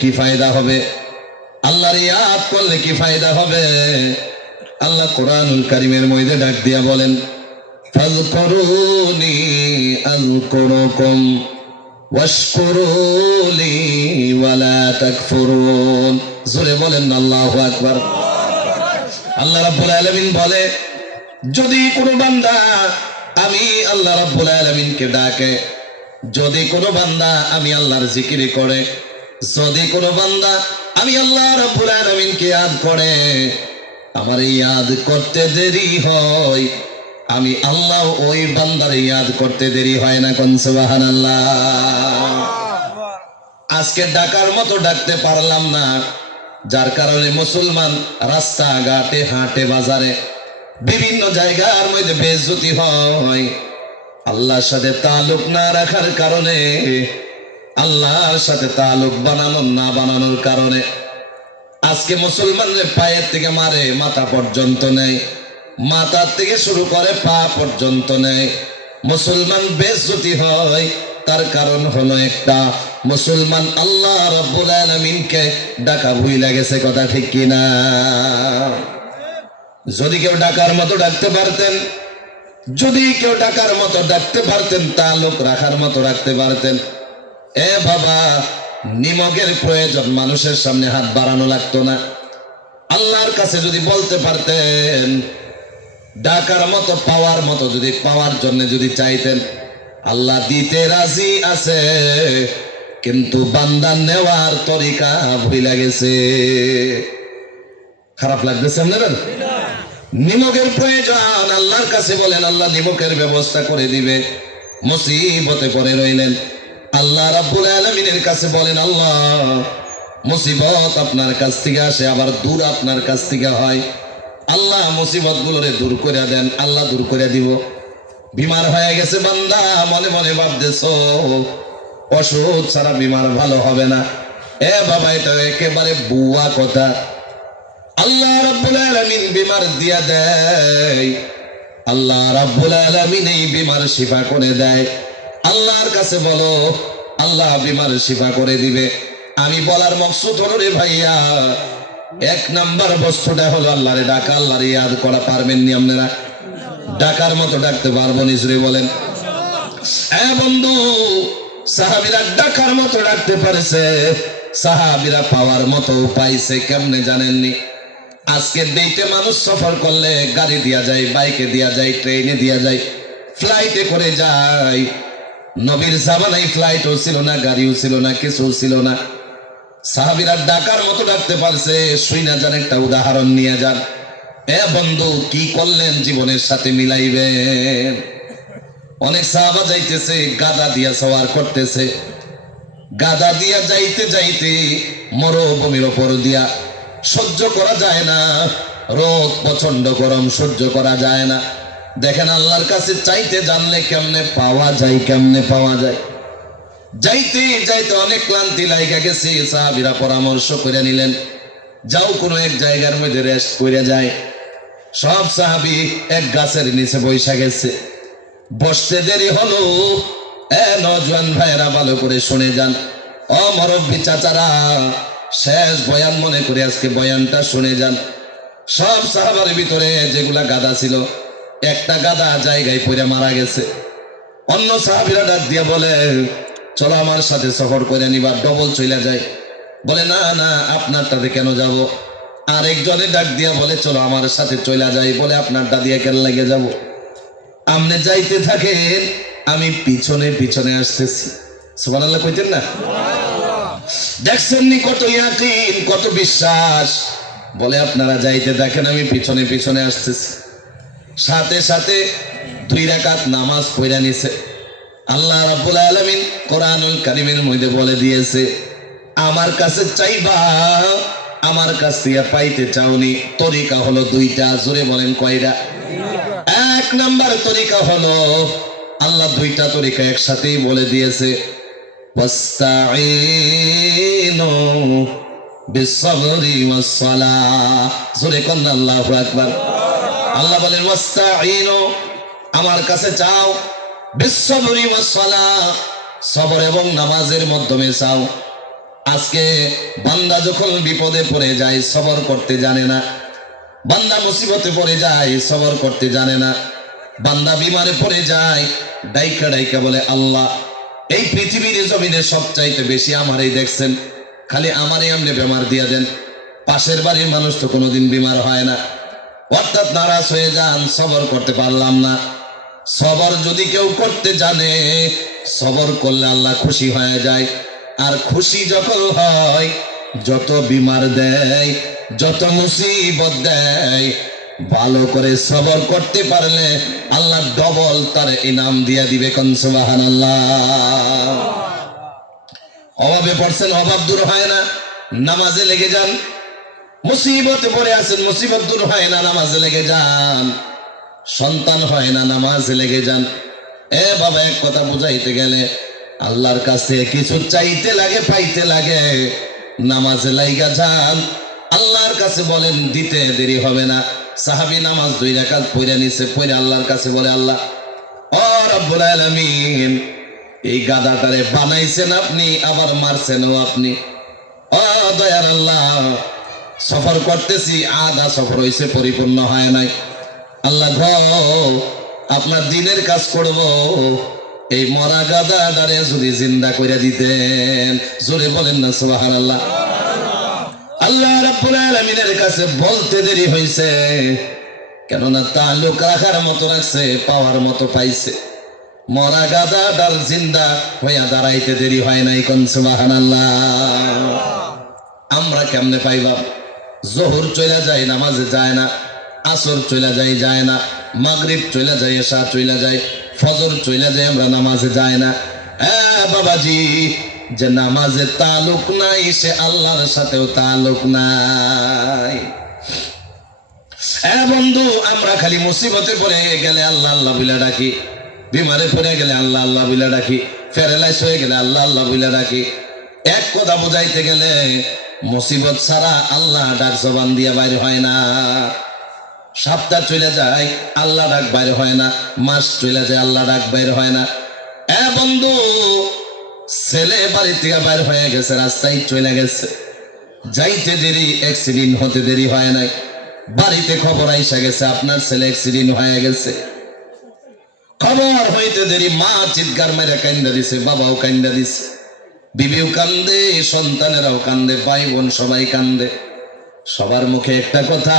কি ফায়দা হবে? আল্লাহর ইয়াদ করলে কি ফায়দা হবে? আল্লাহ কোরআনুল কারীমের মধ্যে ডাক দিয়া বলেন, ফাযকুরুনি আযকুরুকুম ওয়াশকুরুলি ওয়ালা তাকফুরুন। জোরে বলেন আল্লাহু আকবার। আল্লাহ রাব্বুল আলামিন বলে, যদি কোনো বান্দা আমি আল্লাহ রাব্বুল আলামিনকে ডাকে, যদি কোনো বান্দা আমি আল্লাহর জিকির করে, যদি কোনো বান্দা আমি আল্লাহ রাব্বুল আলামিনকে ইয়াদ করে, আমার ইয়াদ করতে দেরি হয়, আমি আল্লাহ ওই বান্দার ইয়াদ করতে দেরি হয় না। কোন সুবহানাল্লাহ। আজকে ডাকার মতো ডাকতে পারলাম না, যার কারণে মুসলমান রাস্তাঘাটে হাটে বাজারে বিভিন্ন জায়গার মধ্যে বেইজ্জতি হয়। আল্লাহর সাথে তাল্লুক না রাখার কারণে, আল্লাহর সাথে তাল্লুক বানানোর কারণে আজকে মুসলমানদের পায়ের থেকে মারে, মাথা পর্যন্ত নেই, মাথার থেকে শুরু করে পা পর্যন্ত নেই। মুসলমান বেইজ্জতি হয়, তার কারণ হলো একটা, মুসলমান আল্লাহ রাব্বুল আলামিনকে ডাকা ভুইলা গেছে। কথা ঠিক কিনা? যদি কেউ ডাকার মতো ডাকতে পারতেন, যদি কেউ ডাকার মতো ডাকতে পারতেন, তাল্লুক রাখার মতো রাখতে পারতেন, এ বাবা, নিমকের প্রয়োজন মানুষের সামনে হাত বাড়ানো লাগতো না। আল্লাহর কাছে যদি বলতে পারতেন, ডাকার মতো পাওয়ার মতো যদি পাওয়ার জন্য যদি চাইতেন, আল্লাহ দিতে রাজি আছে, কিন্তু বান্দা নেওয়ার তরিকা ভুইলা গেছে। খারাপ লাগতেছে আপনাদের? নিমকের প্রয়োজন, আল্লাহর কাছে বলেন, আল্লাহ নিমকের ব্যবস্থা করে দিবে। মুসিবতে পড়ে রইলেন, আল্লাহ রাব্বুল আলামিনের কাছে বলেন, আল্লাহ মুসিবত আপনার কাছ থেকে আসে, আবার দূর আপনার কাছ থেকে হয়, আল্লাহ মুসিবত গুলোরে দূর করে দেন। আল্লাহ দূর করে দিব। বিমার হয়ে গেছে বান্দা, মনে মনে ভাবতেছ ওষুধ ছাড়া বিমার ভালো হবে না। এ বাবা, এটা একেবারে বুয়া কথা। আল্লাহ রাব্বুল আলামিন বিমার দিয়া দেয়, আল্লাহ রাব্বুল আলামিন এই বিমার শিফা করে দেয়। আল্লাহর কাছে বলো, আল্লাহ বিমার শিফা করে দিবে। আমি বলার মকসুদ হলো রে ভাইয়া, এক নাম্বার বস্তুটা হলো আল্লাহরে ডাকা, আল্লাহরে ইয়াদ করা। পারবেন নি আপনারা? ডাকার মতো ডাকতে পারবো নি? জোরে বলেন। বন্ধু, সাহাবীরা ডাকার মতো ডাকতে পারছে, সাহাবীরা পাওয়ার মতো পাইছে। কেমনে জানেননি? আজকে ডেটে মানুষ সফর করলে গাড়ি দিয়া যায়, বাইকে দিয়া যায়, ট্রেনে দিয়া যায়, ফ্লাইটে করে যায়। নবীর জামানায় ফ্লাইটও ছিল না, গাড়িও ছিল না, কিছু ছিল না। সাহাবীরা ডাকার মতো ডাকতে পারছে। শুই না যান, একটা উদাহরণ নিয়ে যান। এ বন্ধু, কি করলেন জীবনের সাথে মিলাইবেন? অনেক সাহাবা যাইতেছে, গাদা দিয়া সওয়ার করতেছে, গাদা দিয়া যাইতে যাইতে মরুভূমির ওপর দিয়া, সহ্য করা যায় না, রোদ প্রচন্ড গরম, সহ্য করা যায় না। দেখেন, আল্লাহর কাছে চাইতে জানলে কেমনে পাওয়া যায়, কেমনে পাওয়া যায়। যাইতে যাইতে অনেক ক্লান্তি লাগা গেছে। সাহাবীরা পরামর্শ করে নিলেন, যাও কোনো এক জায়গার মধ্যে রেস্ট করে যায়। সব সাহাবী এক গাছের নিচে বৈশা গেছে। বসতে দেরি হলো। নওজোয়ান ভাইয়েরা ভালো করে শুনে যান, ও মুরব্বি চাচারা, শেষ বয়ান মনে করে আজকে বয়ানটা শুনে যান। সব সাহাবার ভিতরে যেগুলা গাদা ছিল, একটা গাদা জায়গায় পড়ে মারা গেছে। অন্য সাহাবীরা ডাক দিয়া বলে, চলো আমার সাথে সফর করে নিবা, ডবল চলে যায়। বলে, না না, আপনারটাতে কেন যাব? আরেকজনে ডাক দিয়া বলে, চলো আমার সাথে চলে যাই। বলে, আপনারটা দিয়ে কেন লাগে যাব? আপনি যাইতে থাকেন, আমি পিছনে পিছনে আসতেছি। সুবহানাল্লাহ কইতেন না? দেখছেন নি কত ইয়াকিন, কত বিশ্বাস। বলে, আপনারা যাইতে থাকেন, আমি পিছনে পিছনে আসতেছি। সাথে সাথে 2 রাকাত নামাজ পড়া নিছে। আল্লাহ রাব্বুল আলামিন কোরআনুল কারীমের মধ্যে বলে দিয়েছে, আমার কাছে চাইবা, আমার কাছ থেকে পাইতে চাওনি। তরিকা হলো 2টা। জোরে বলেন, কয়টা? এক নাম্বার তরিকা হলো, আল্লাহ 2টা তরিকা একসাথেই বলে দিয়েছে, ওয়াস্তাঈনু বিসসবরি ওয়াসসালাহ। জোরে কোন আল্লাহু আকবার। আল্লাহ বলেন, ওয়াস্তাঈনু, আমার কাছে চাও, বিসসবরি ওয়াসসালাহ, সবর এবং নামাজের মাধ্যমে চাও। আজকে বান্দা যখন বিপদে পড়ে যায় সবর করতে জানে না, বান্দা মুসিবতে পড়ে যায় সবর করতে জানে না, বান্দা বিমারে পড়ে যায় ডাইকা ডাইকা বলে আল্লাহ এই পৃথিবীর জমিনে সবচাইতে বেশি আমারই দেখছেন, খালি আমারই আপনি বেমার দিয়া দেন, পাশের বাড়ির মানুষ তো কোনোদিন বিমার হয় না। অর্থাৎ নারাজ হয়ে যান, সবর করতে পারলাম না। সবর যদি কেউ করতে জানে, সবর করলে আল্লাহ খুশি হয়ে যায়। আর খুশি যখন হয়, যত বিমার দেয়, যত মুসিবত দেয়, ভালো করে সবর করতে পারলে আল্লাহ ডবল তার ইনাম দিয়া দিবে। কোন সুবহানাল্লাহ। অভাবে পড়ছেন, অভাব দূর হয় না, নামাজে লেগে যান। মুসিবতে পড়ে আছেন, মুসিবত দূর হয় না, নামাজে লেগে যান। সন্তান হয় না, নামাজে লেগে যান। এ বাবা, এক কথা বুঝাইতে গেলে আল্লাহর কাছে কিছু চাইতে লাগে, পাইতে লাগে, নামাজে লাইগা যান, আল্লাহর কাছে বলেন, দিতে দেরি হবে না। সাহাবী নামাজ 2 রাকাত পড়ে নিছে, পড়ে আল্লাহর কাছে বলে, আল্লাহ ও রব্বুল আলামিন, এই গাদাটারে বানাইছেন আপনি, আবার মারছেনও আপনি। ও দয়ার আল্লাহ, সফর করতেছি, আধা সফর হইছে, পরিপূর্ণ হয় নাই। আল্লাহ গো, আপনার দিনের কাজ করব, এই মরা গাদাটারে যদি জিন্দা করে দিতেন। জোরে বলেন না সুবহানাল্লাহ। আল্লাহ রাব্বুল আলামিনের কাছে বলতে দেরি হইছে, কেননা তাল্লুক রাখার মতো রাখছে, পাওয়ার মতো পাইছে। মরা গাদাটার জিন্দা হইয়া দাঁড়াইতে দেরি হয় নাই। কোন সুবহানাল্লাহ। আমরা কেমনে পাইবাম? জোহর চলে যায়, নামাজে যায় না, আসর চলে যায়, যায় না, মাগরিব চলে যায়, এশা চলে যায়, ফজর চলে যায়, আমরা নামাজে যায় না। বাবাজি, যে নামাজে তালুক নাই, সে আল্লাহর সাথেও তালুক নাই। বন্ধু, আমরা খালি মুসিবতে পড়ে গেলে আল্লাহ আল্লাহ বলে ডাকি, বিমারে পড়ে গেলে আল্লাহ আল্লাহ বলে ডাকি, প্যারালাইজ হয়ে গেলে আল্লাহ আল্লাহ বলে ডাকি। এক কথা বুঝাইতে গেলে মুসিবত ছাড়া আল্লাহ ডাক জবান দিয়ে বাইরে হয় না। সপ্তাহ চলে যায়, আল্লাহ ডাক বাইরে হয় না। মাস চলে যায়, আল্লাহ ডাক বাইরে হয় না। বন্ধু, ছেলে বাড়ি থেকে বাইর হয়ে গেছে, রাস্তায় চলে গেছে, যাইতে দেরি, অ্যাক্সিডেন্ট হতে দেরি হয় নাই। বাড়িতে খবর আইসা গেছে আপনার ছেলে অ্যাক্সিডেন্ট হয়ে গেছে। খবর হইতে দেরি, মা চিৎকার মেরে কান্দা দিছে, বাবাও কান্দা দিছে, বিবিও কান্দে, সন্তানেরাও কান্দে, ভাই বোন সবাই কান্দে। সবার মুখে একটা কথা,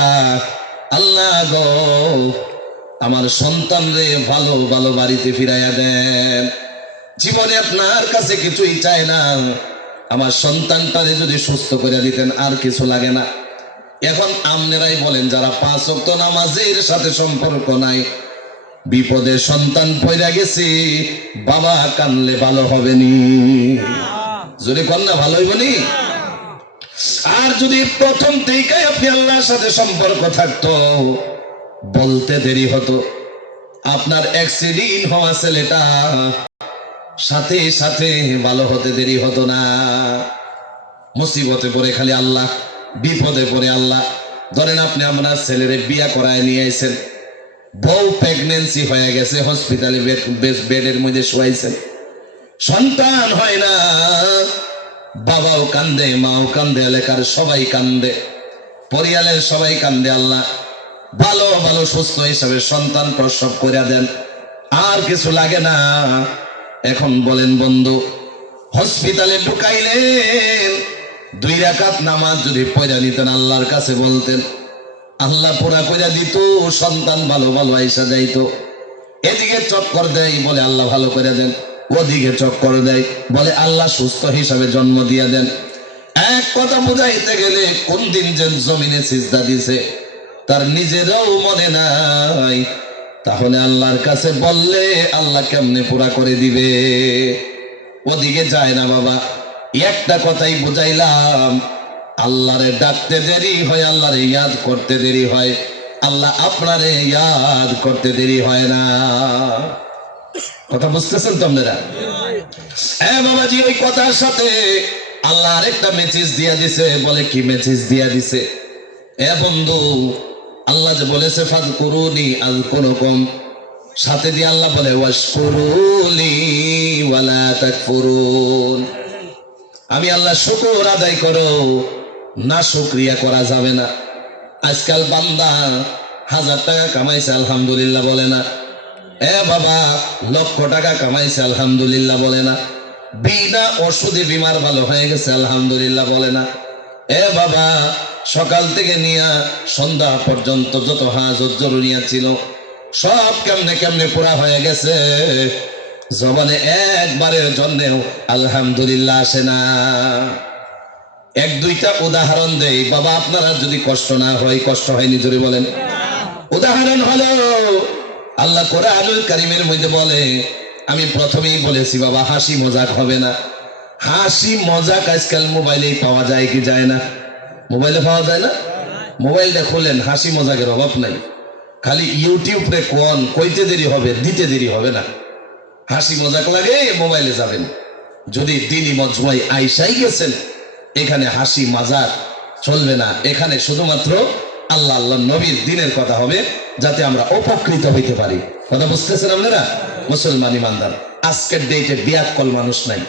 আল্লাহ গো, আমার সন্তান রে ভালো ভালো বাড়িতে ফিরাইয়া দেন। জীবনে আপনার কাছে কিছুই চায় না, আমার সন্তানটারে যদি সুস্থ করে দিতেন, আর কিছু লাগে না। এখন আপনারাই বলেন, যারা 5 ওয়াক্ত নামাজের সাথে সম্পর্ক নাই, বিপদে সন্তান পয়রা গেছে, বাবা কানলে ভালো হবে নি? যদি কন্যা ভালো হইব নি? আর যদি প্রথম থেকেই আপনি আল্লাহর সাথে সম্পর্ক থাকতো, বলতে দেরি হতো, আপনার অ্যাক্সিডেন্ট হওয়া ছেলেটা সাথে সাথে ভালো হতে দেরি হতো না। মুসিবতে পড়ে খালি আল্লাহ, বিপদে পড়ে আল্লাহ। ধরেন আপনি আপনার ছেলেরে বিয়া করায় নিয়ে আইছেন, বউ প্রেগনেন্সি হয়ে গেছে, হসপিটালে বেডের মধ্যে শোয়াইছেন, সন্তান হয় না, বাবাও কান্দে, মাও কান্দে, এলাকার সবাই কান্দে, পরিয়ালের সবাই কান্দে। আল্লাহ ভালো ভালো সুস্থ হিসাবে সন্তান প্রসব করে দেন, আর কিছু লাগে না। এখন বলেন বন্ধু, হসপিটালে ঢুকাইলেন, 2 রাকাত নামাজ যদি পড়া নিতেন, আল্লাহর কাছে বলতেন, আল্লাহ পুরা কইরা দিত, সন্তান ভালো ভালো আইসা যাইতো। এদিকে চক্কর দেয়, বলে আল্লাহ ভালো করে দেন, ওদিকে চক্কর দেয়, বলে আল্লাহ সুস্থ হিসাবে জন্ম দিয়ে দেন। এক কথা বুঝাইতে গেলে কোন দিন যে জমিনে সিজদা দিছে তার নিজেরও মনে নাই। তাহলে আল্লাহর কাছে বললে আল্লাহ কেমনে পুরা করে দিবে? ওদিকে যায় না বাবা। একটা কথাই বুঝাইলাম, আল্লাহরে ডাকতে দেরি হয়, আল্লাহরে ইয়াদ করতে দেরি হয়, আল্লাহ আপনারে ইয়াদ করতে দেরি হয় না। কথা বুঝতেছেন তো আপনারা? হ্যাঁ বাবাজি, ওই কথার সাথে আল্লাহ আরেকটা মেসেজ দিয়া দিছে। বলে কি মেসেজ দিয়া দিছে? বন্ধু, আল্লাহ যে বলেছে ফাযকুরুনি আযকুরুকুম, সাথে দিয়ে আল্লাহ বলে ওয়াশকুরুলি ওয়ালা তাকফুরুন। আমি আল্লাহ শুকর আদায় করো, না শুকরিয়া করা যাবে না। আজকাল বান্দা 1000 টাকা কামাইছে আলহামদুলিল্লাহ বলে না, এ বাবা লক্ষ টাকা কামাইছে আলহামদুলিল্লাহ বলে না, বিনা ওষুধে বিমার ভালো হয়ে গেছে আলহামদুলিল্লাহ বলে না, এ বাবা সকাল থেকে নিয়ে সন্ধ্যা পর্যন্ত যত হাজত জরুরিয়া ছিল সব কেমনে কেমনে পুরা হয়ে গেছে, জবানে একবারের জন্যেও আলহামদুলিল্লাহ আসে না। এক দুইটা উদাহরণ দেই বাবা, আপনারা যদি কষ্ট না হয়, কষ্ট হয়নি জোরে বলেন। উদাহরণ হলো আল্লাহ কোরআনুল কারীমের মধ্যে বলে, আমি প্রথমেই বলেছি বাবা হাসি মজাক হবে না। হাসি মজাক আজকাল মোবাইলেই পাওয়া যায় কি যায় না? মোবাইলে পাওয়া যায় না? মোবাইলটা খোলেন, হাসি মজাকের অভাব নাই। খালি ইউটিউবে কোন কইতে দেরি হবে, দিতে দেরি হবে না। হাসি মজাক লাগে মোবাইলে যাবেন। যদি দিনই মজমুয়ায় আইসাই গেছেন, এখানে হাসি মজাক চলবে না। এখানে শুধুমাত্র আল্লাহ আল্লাহ নবীর দিনের কথা হবে, যাতে আমরা উপকৃত হইতে পারি। কথা বুঝতেছেন আপনারা? মুসলমান ইমানদার, আজকের ডেটে বিয়াক্কল মানুষ নাই।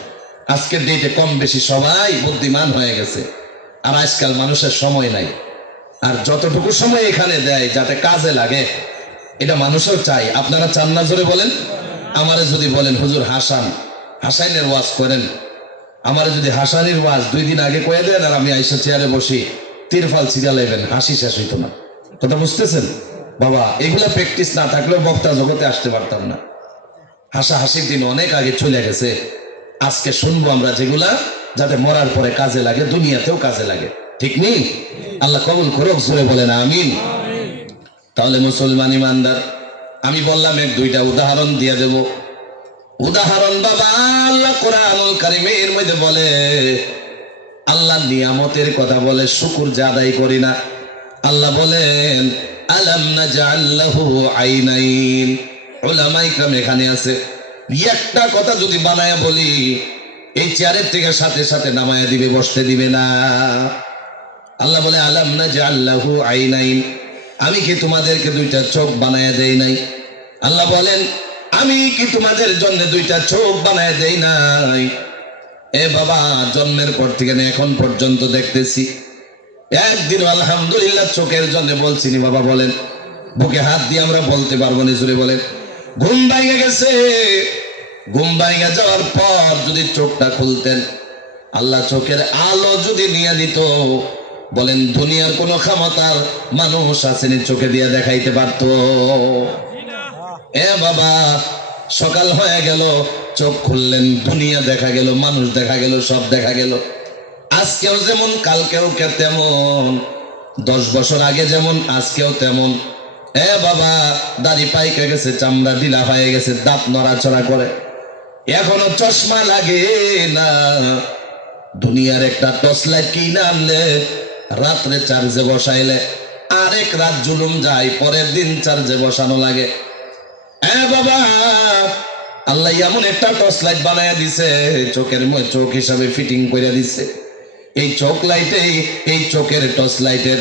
আজকের ডেটে কম বেশি সবাই বুদ্ধিমান হয়ে গেছে, আর আজকাল মানুষের সময় নাই। আর যতটুকু সময় এখানে দেয় যাতে কাজে লাগে, এটা মানুষও চাই। আপনারা চান না জোরে বলেন? আমারে যদি বলেন হুজুর হাসাইনের ওয়াজ করেন, আমারে যদি হাসানির ওয়াজ 2 দিন আগে কয়ে দেন আর আমি আইসা চেয়ারে বসি তিরফাল ছিড়া লেবেন, হাসি শেষ হইতো না। কথা বুঝতেছেন বাবা? এগুলা প্র্যাকটিস না থাকলেও বক্তা জগতে আসতে পারতাম না। হাসির দিন অনেক আগে চলে গেছে। আজকে শুনবো আমরা যেগুলা, যাতে মরার পরে কাজে লাগে, দুনিয়াতেও কাজে লাগে। ঠিক নেই? আল্লাহ কবুল করুক, জোরে বলেন আমিন। তাহলে মুসলমান ইমানদার, আমি বললাম 1-2টা উদাহরণ দিয়ে দেব। উদাহরণ বাবা আল্লাহ কোরআনুল কারীমের মধ্যে বলে, আল্লাহ নিয়ামতের কথা বলে, শুকর যে আদায় করি না। আল্লাহ বলেন আলাম নাজআল লাহু আইনাইন। উলামায়ে কেরাম এখানে আছে, একটা কথা যদি বানায়া বলি এই চেয়ারের থেকে সাথে সাথে নামায়া দিবে, বসতে দিবে না। আল্লাহ বলে আলাম নাজআল লাহু আইনাইন, আমি কি তোমাদেরকে 2টা চোখ বানায়া দেই নাই? আল্লাহ বলেন আমি কি তোমাদের জন্য 2টা চোখ বানায়া দেই নাই? এ বাবা জন্মের পর থেকে এখন পর্যন্ত দেখতেছি একদিন আলহামদুলিল্লাহ চোখের জন্য বলছিনি বাবা? বলেন, বুকে হাত দিয়ে আমরা বলতে পারবো না, জুড়ে বলেন। ঘুম ভাঙে গেছে, ঘুম ভাঙে যাওয়ার পর যদি চোখটা খুলতেন, আল্লাহ চোখের আলো যদি নিয়ে দিত, বলেন দুনিয়ার কোন ক্ষমতার মানুষ আসেনি চোখে দিয়ে দেখাইতে পারতো? এ বাবা সকাল হয়ে গেল, চোখ খুললেন, দুনিয়া দেখা গেল, মানুষ দেখা গেল, সব দেখা গেল। আজকেও যেমন কালকেও তেমন, 10 বছর আগে যেমন আজকেও তেমন। এ বাবা দাড়ি পাইকে গেছে, চামড়া ঢিলা হয়ে গেছে, দাঁত নড়াচড়া করে, এখনো চশমা লাগে না। দুনিয়ার একটা টর্চ লাইট কিনে আনলে, রাত্রে চার্জে বসাইলে আরেক রাত জুলুম যায়, পরের দিন চার্জে বসানো লাগে। এ বাবা আল্লাহ এমন একটা টর্চ লাইট বানায় দিছে, চোখের চোখ হিসাবে ফিটিং করে দিছে। এই চোখ লাইটেই, এই চোখের টর্চ লাইটের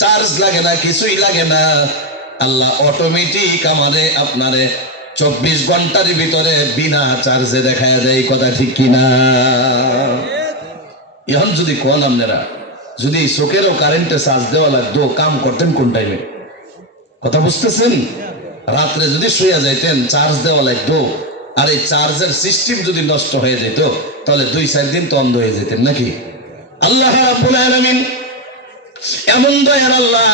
চার্জ লাগে না, কিছুই লাগে না। আল্লাহ অটোমেটিক আমারে আপনারে 24 ঘন্টার ভিতরে বিনা চার্জে দেখায় দেয়। কথা ঠিক কিনা? এখন যদি কোন আপনারা যদি চোখেরও কারেন্টে চার্জ দেওয়া লাগতো, কাম করতেন কোন টাইমে? কথা বুঝতেছেন? রাত্রে যদি শুয়ে যাইতেন, চার্জ দেওয়া লাগতো, আর এই চার্জের সিস্টেম যদি নষ্ট হয়ে যেত, তাহলে 2-4 দিন তো অন্ধ হয়ে যেতেন নাকি? আল্লাহ রাব্বুল আলামিন এমন দয়ার আল্লাহ,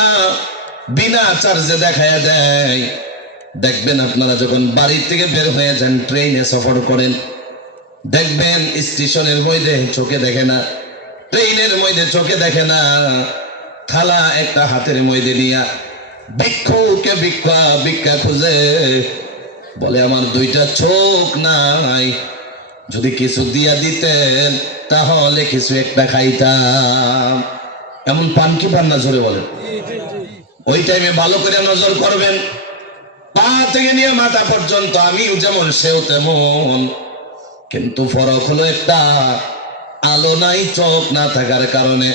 বিনা চার্জে দেখায়া দেয়। দেখবেন আপনারা যখন বাড়ি থেকে বের হয়ে যান, ট্রেনে সফর করেন, দেখবেন স্টেশনের মধ্যে চোখে দেখে না, ট্রেনের মধ্যে চোখে দেখে না, থালা একটা হাতের মধ্যে নিয়া ভিক্ষুকে ভিক্ষা খুঁজে, বলে আমার 2টা চোখ নাই, যদি কিছু দিয়া দিতেন তাহলে কিছু একটা খাইতাম। এমন পান কি পান না? জোরে বলেন। ওই টাইমে ভালো করে নজর করবেন, পা থেকে নিয়ে মাথা পর্যন্ত আমিও যেমন সেও তেমন, কিন্তু ফরক হলো একটা, আলো নাই, চোখ না থাকার কারণে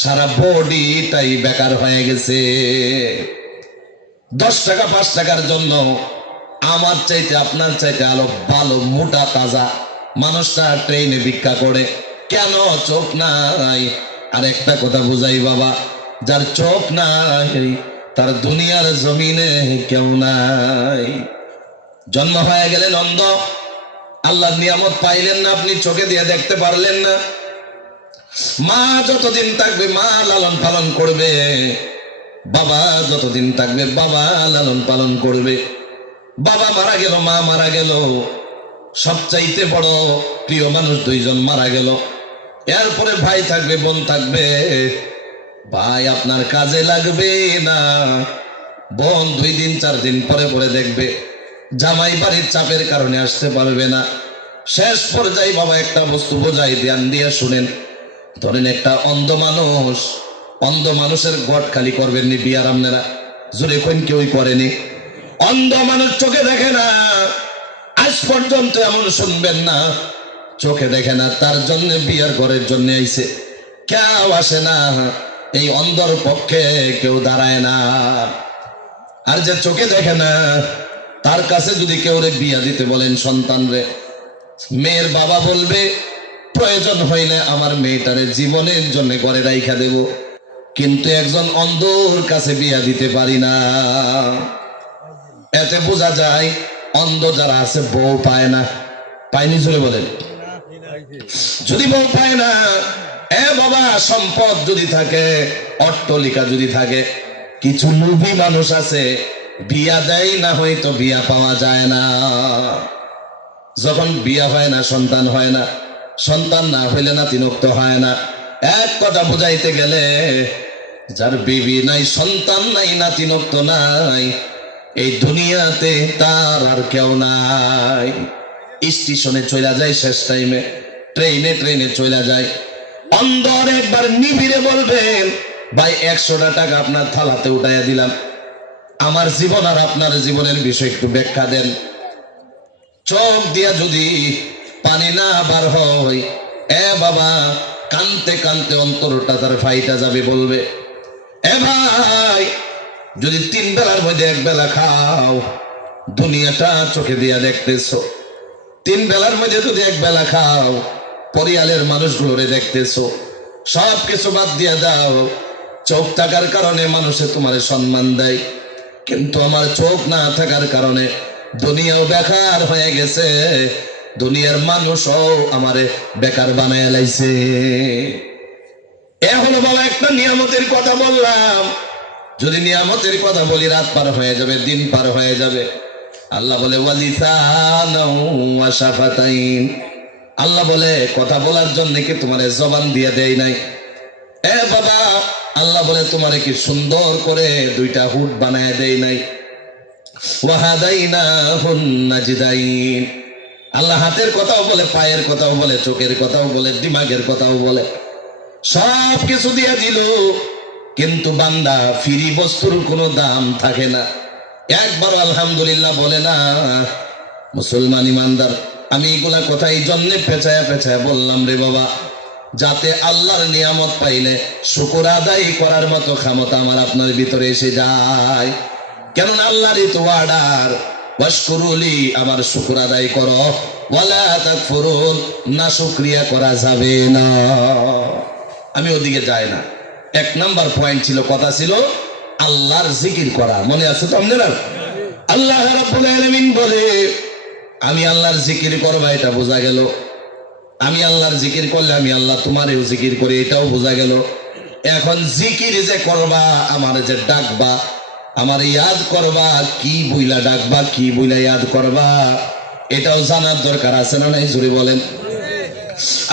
সারা বডিটাই বেকার হয়ে গেছে। 10 টাকা 5 টাকার জন্য আমার চাইতে আপনার চাইতে আলো ভালো মোটা তাজা মানুষটা ট্রেনে ভিক্ষা করে, কেন চোখ নাই? আর একটা কথা বুঝাই বাবা, যার চোখ নাই তার দুনিয়ার জমিনে কেউ নাই। জন্ম হয়ে গেলেন অন্ধ, আল্লাহর নিয়ামত পাইলেন না, আপনি চোখে দিয়ে দেখতে পারলেন না। মা যতদিন থাকবে মা লালন পালন করবে, বাবা যতদিন থাকবে বাবা লালন পালন করবে। বাবা মারা গেল, মা মারা গেল, সবচাইতে বড় প্রিয় মানুষ দুইজন মারা গেল। এরপরে ভাই থাকবে, বোন থাকবে। ভাই আপনার কাজে লাগবে না, বোন 2 দিন 4 দিন পরে পরে দেখবে। জামাই বাড়ির চাপের কারণে আসতে পারবে না। শেষ পর্যায়ে বাবা একটা বস্তু বোঝাই, ধ্যান দিয়ে শুনেন। ধরেন একটা অন্ধ মানুষ, অন্ধ মানুষের গট খালি করবেন নি বিয়ার আপনারা? জোরে কোন কেউই করেনি। অন্ধ মানুষ চোখে দেখে না, আজ পর্যন্ত এমন শুনবেন না চোখে দেখে না, তার জন্য বিয়ার ঘরের জন্য আইছে। কেউ আসে না, এই অন্ধর পক্ষে কেউ দাঁড়ায় না। আর যে চোখে দেখে না, তার কাছে যদি কেউ রে বিয়া দিতে বলেন সন্তান রে, মেয়ের বাবা বলবে প্রয়োজন হইলে আমার মেয়েটারে জীবনের জন্য ঘরে রাইখা দেব, কিন্তু একজন অন্ধর কাছে বিয়া দিতে পারি না। এতে বোঝা যায় অন্ধ যারা আছে বউ পায় না। পায়নি জোরে বলেন। যদি বউ পায় না, এ বাবা সম্পদ যদি থাকে, অট্টালিকা যদি থাকে, কিছু লোভী মানুষ আছে বিয়া দেয় না, হয়তো বিয়া পাওয়া যায় না। যখন বিয়া হয় না সন্তান হয় না, সন্তান না হইলে নাতিনক্ত হয় না। এক কথা বুঝাইতে গেলে, যার বিবি নাই, সন্তান নাই, নাতিনক্ত নাই, এই দুনিয়াতে তার আর কেউ নাই। স্টেশনে চলে যায় শেষ টাইমে, ট্রেনে চলে যায়। অন্ধর একবার নিবিড়ে বলবেন, ভাই 100টা টাকা আপনার থালাতে উঠাইয়া দিলাম, আমার জীবন আর আপনার জীবনের বিষয় একটু ব্যাখ্যা দেন। চোখ দিয়া যদি পানি না বার হয়, এ বাবা কানতে কানতে অন্তরটা তার ফাইটা যাবে। বলবে, এ ভাই যদি 3 বেলার মধ্যে 1 বেলা খাও, দুনিয়াটা চোখে দিয়া দেখতেছো। 3 বেলার মধ্যে যদি 1 বেলা খাও, পরিয়ালের মানুষগুলোরে দেখতেছো। সব কিছু বাদ দিয়া দাও, চোখ থাকার কারণে মানুষে তোমার সম্মান দেয়, কিন্তু আমার চোখ না থাকার কারণে দুনিয়াও বেকার হয়ে গেছে, দুনিয়ার মানুষও আমারে বেকার বানায় লাইছে। এ হলো বাবা একটা নিয়ামতের কথা বললাম। যদি নিয়ামতের কথা বলি, রাত পার হয়ে যাবে, দিন পার হয়ে যাবে। আল্লাহ বলে ওয়ালিসানাও ওয়া শাফাতাইন, আল্লাহ বলে কথা বলার জন্য কি তোমারে জবান দিয়ে দেই নাই? এ বাবা আল্লাহ বলে তোমারে কি সুন্দর করে 2টা হুট বানায় দেই নাই? ওয়াহাদাইনাহুন নাজদাইন, আল্লাহ হাতের কথাও বলে, পায়ের কথাও বলে, চোখের কথাও বলে, দিমাগের কথাও বলে, সব কিছু দিয়ে দিল। কিন্তু বান্দা ফ্রি বস্তুর কোনো দাম থাকে না। একবার আলহামদুলিল্লাহ বলে না মুসলমান ইমানদার। আমি এগুলা কথা এই জন্যে পেঁচায়া পেঁচায়া বললাম রে বাবা, যাতে আল্লাহর নিয়ামত পাইলে শুকর আদায় করার মতো ক্ষমতা আমার আপনার ভিতরে এসে যায়। কেননা আল্লাহরই তো অর্ডার, ওয়াশকুরুলি, আমার শুকর আদায় করো, ওয়ালা তাকফুরুন, না শুকরিয়া করা যাবে না। আমি ওদিকে যাই না। 1 নাম্বার পয়েন্ট ছিল, কথা ছিল আল্লাহর জিকির করা। মনে আছে তো আপনারা? আল্লাহ রাব্বুল আলামিন বলে আমি আল্লাহর জিকির করবা, এটা বোঝা গেল। আমি আল্লাহর জিকির করলে আমি আল্লাহ তোমারেও জিকির করি, এটাও বোঝা গেল। এখন জিকির যে করবা, আমার যে ডাকবা, আমার ইয়াদ করবা, কি বইলা ডাকবা, কি বইলা ইয়াদ করবা, এটাও জানার দরকার আছে না নাই? জোরে বলেন।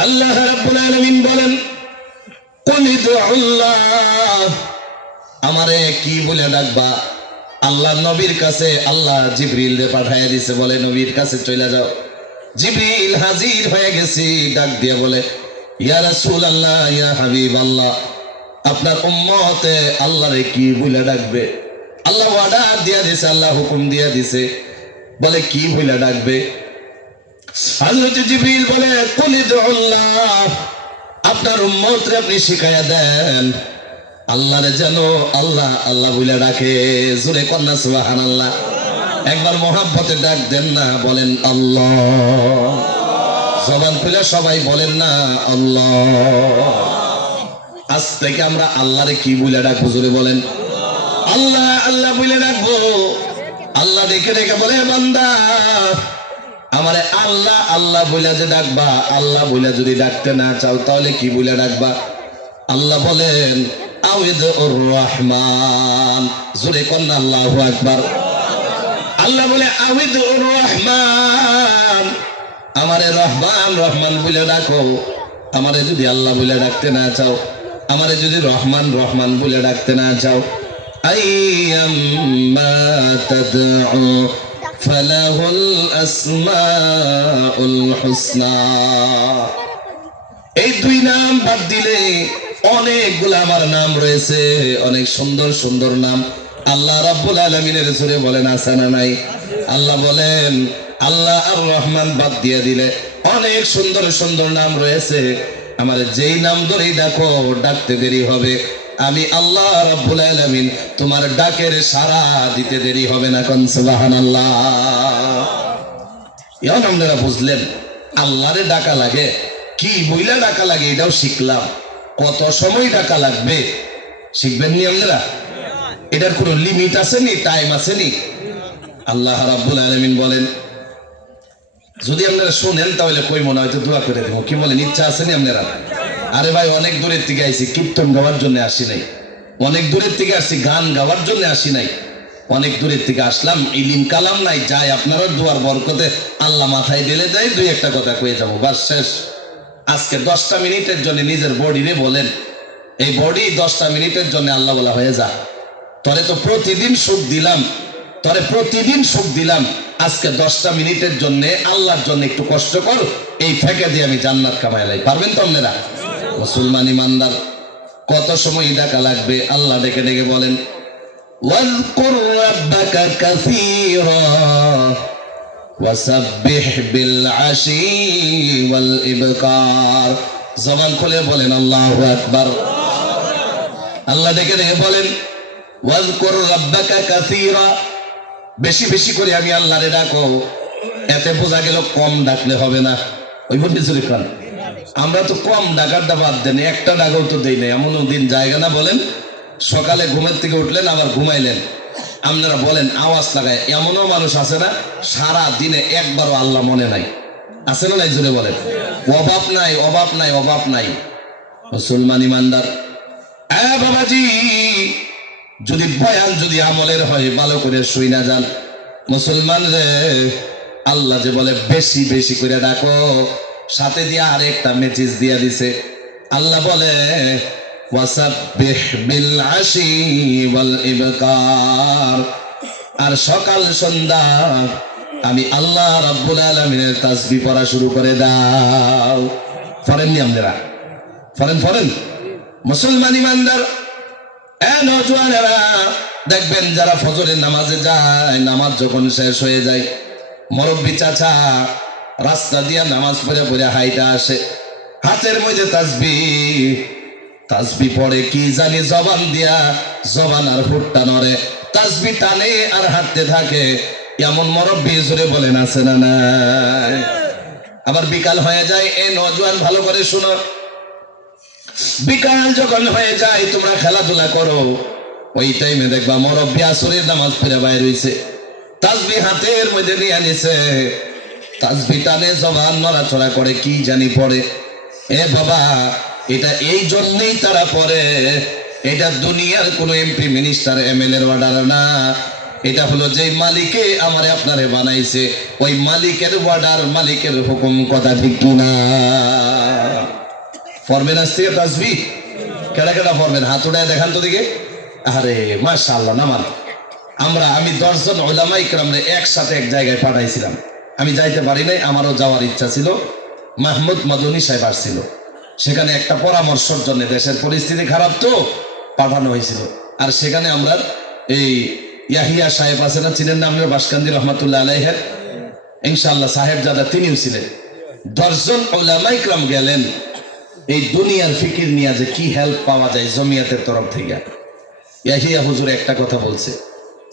আল্লাহ রাব্বুল আলামিন বলেন কুলিদুল্লাহ, আমারে কি বলে ডাকবা? আল্লাহ নবীর কাছে আল্লাহ জিবরিল রে পাঠাইয়া দিছে, বলে নবীর কাছে চলে যাও। জিবরিল হাজির হয়ে গেছি, ডাক দিয়ে বলে ইয়া রাসূলুল্লাহ, ইয়া হাবিবাল্লাহ, আপনার উম্মতে আল্লাহরে কি বলে ডাকবে? আল্লাহ অর্ডার দিয়া দিছে, আল্লাহ হুকুম দিয়া দিছে, বলে কি বলে ডাকবে? হযরত জিবরিল বলে কুলিদুল্লাহ, আপনার উম্মতরে আপনি শিখায়া দেন আল্লাহরে যেন আল্লাহ আল্লাহ বলে ডাকে। জোরে কন্যা সুবহানাল্লাহ। একবার মোহাব্বতে ডাক দেন না, বলেন আল্লাহ। জবান খুলে সবাই বলেন না আল্লাহ। আজ থেকে আমরা আল্লাহরে কি বলে ডাকবো জোরে বলেন? আল্লাহ আল্লাহ বলে ডাকবো। আল্লাহ ডেকে ডেকে বলে বান্দা আমারে আল্লাহ আল্লাহ বলে যে ডাকবা, আল্লাহ বলে যদি ডাকতে না চাও তাহলে কি বলে ডাকবা? আল্লাহ বলেন আউযুর রহমান, জোরে কন্না আল্লাহু আকবার। আল্লাহ বলে আউযুর রহমান, আমারে রহমান রহমান বলে ডাকো। আমারে যদি আল্লাহ বলে ডাকতে না চাও, আমারে যদি রহমান রহমান বলে ডাকতে না চাও, আইয়াম্মা তাদউ ফালাহুল আসমাউল হুসনা। এই দুই নাম বাদ দিলে অনেকগুলো আমার নাম রয়েছে, অনেক সুন্দর সুন্দর নাম আল্লাহ রাব্বুল আলামিনের সূরে বলেন আছে না নাই? আল্লাহ বলেন আল্লাহ আর রহমান বাদ দিয়ে দিলে অনেক সুন্দর সুন্দর নাম রয়েছে। আমার যেই নাম ধরেই ডাকো ডাকতে দেরি হবে, আমি আল্লাহ রাব্বুল আলামিন তোমার ডাকের সাড়া দিতে দেরি হবে না। কোন সুবহানাল্লাহ। এখন আপনারা বুঝলেন আল্লাহরে ডাকা লাগে কি বইলা ডাকা লাগে, এটাও শিখলাম। কত সময় ডাকা লাগবে শিখবেন নি আপনারা? এটার কোনো লিমিট আছে নি, টাইম আছে নি? আল্লাহ রাব্বুল আলামিন বলেন, যদি আপনারা শোনেন তাহলে কই মনে হয়তো দোয়া করে দেবো, কি বলেন? ইচ্ছা আছে নি আপনারা? আরে ভাই অনেক দূরের থেকে আইছি, কীর্তন গাওয়ার জন্য আসি নাই। অনেক দূরের থেকে আসছি, গান গাওয়ার জন্য আসি নাই। অনেক দূরের থেকে আসলাম, ইলিম কালাম নাই, যাই আপনারা দুয়ার বরকতে আল্লাহ মাথায় ঢেলে দেয়, দুই একটা কথা কয়ে যাবো, বাস শেষ। আজকে 10টা মিনিটের জন্য নিজের বডিরে বলেন, এই বডি 10টা মিনিটের জন্য আল্লাহ বলা হয়ে যা, তরে তো প্রতিদিন সুখ দিলাম, তরে প্রতিদিন সুখ দিলাম, আজকে 10টা মিনিটের জন্য আল্লাহর জন্য একটু কষ্ট কর, এই ফেঁকে দিয়ে আমি জান্নাত কামাই লাই। পারবেন তো আপনারা? মুসলমান ইমানদার কত সময় ডাকা লাগবে? আল্লাহ ডেকে ডেকে বলেন ওয়াজকুর রাব্বাকা কাসীরা ওয়াসাব্বিহ বিল আশি ওয়াল ইবকার। জবান খুলে বলেন আল্লাহু আকবার। আল্লাহ ডেকে ডেকে বলেন ওয়াজকুর রাব্বাকা কাসীরা, বেশি বেশি করে আমি আল্লাহরে ডাকো। এতে বোঝা গেল কম ডাকলে হবে না। ওই বন্ধু খান আমরা তো কম ডাকারটা বাদ দেন, একটা ডাকাও তো দেই নাই। এমন দিন জায়গা না বলেন, সকালে ঘুমের থেকে উঠলেন আবার ঘুমাইলেন, আপনারা বলেন আওয়াজ লাগায়, এমনও মানুষ আছে না সারা দিনে একবারও আল্লাহ মনে নাই? আছে না নাই? জোরে বলেন। অভাব নাই, অভাব নাই, অভাব নাই। মুসলমান ইমানদার বাবাজি, যদি বয়ান যদি আমলের হয় ভালো করে শুই না যান মুসলমান রে। আল্লাহ যে বলে বেশি বেশি করে ডাকো, সাথে দিয়ে আরেকটা মেসেজ দিয়া দিছে। আল্লাহ বলে ওয়াসাব্বিহ বিল আশি ওয়াল ইবকার, আর সকাল সন্ধ্যা আমি আল্লাহ রাব্বুল আলামিনের তাসবিহ পড়া শুরু করে দাও। পড়েননি আপনারা? পড়েন মুসলমান ইমানদার। নওজোয়ানেরা দেখবেন যারা ফজরের নামাজে যায়, নামাজ যখন শেষ হয়ে যায়, মুরব্বি চাচা রাস্তা দিয়া নামাজ পড়ে পড়ে হাইটা আসে, হাতের মধ্যে তাসবিহ পড়ে কি জানি জবান দিয়া, জবান আর হুটটা নড়ে, তাসবিহ টানে আর হাঁটতে থাকে। এমন মুরব্বি জোরে বলেন আছে না নাই? আবার বিকাল হয়ে যায়, নওজোয়ান ভালো করে শুনো, বিকাল যখন হয়ে যায় তোমরা খেলাধুলা করো, ওই টাইমে দেখবা মুরব্বি আসরের নামাজ পড়ে বাইরে হইছে, তাসবিহ হাতের মধ্যে নিয়ে নিছে, তাসবিহ টানে জবান নড়াচড়া করে কি জানি পড়ে। বাবা, এটা এই জন্যই তারা পড়ে, এটা দুনিয়ার কোনো এমপি মিনিস্টার এমএলএ এর অর্ডার না, এটা হলো যে মালিকে আমারে আপনারে বানাইছে, ওই মালিকের অর্ডার, মালিকের হুকুম। কথা ঠিক কিনা? পড়বেন আজকে তাসবিহ? কেডা কেডা পড়বেন? হাত উঠায় দেখান তো দিকে। আরে মাশাআল্লাহ। নামান আমি 10 জন উলামা ইকরামরে একসাথে এক জায়গায় পাঠাইছিলাম, আমি যাইতে পারি নাই, আমারও যাওয়ার ইচ্ছা ছিল। মাহমুদ মদনী সাহেব আসছিল, সেখানে একটা পরামর্শের জন্য, দেশের পরিস্থিতি খারাপ তো পাঠানো হয়েছিল। আর সেখানে আমরা এই ইয়াহিয়া সাহেব আছে না, চিনেন না আপনার? বাসকান্দি রহমাতুল্লাহ আলাইহের ইনশাআল্লাহ সাহেবজাদা, তিনিও ছিলেন। 10 জন উলামা ইকরাম গেলেন এই দুনিয়ার ফিকির নিয়ে যে কি হেল্প পাওয়া যায় জমিয়তের তরফ থেকে। ইয়াহিয়া হুজুর একটা কথা বলছে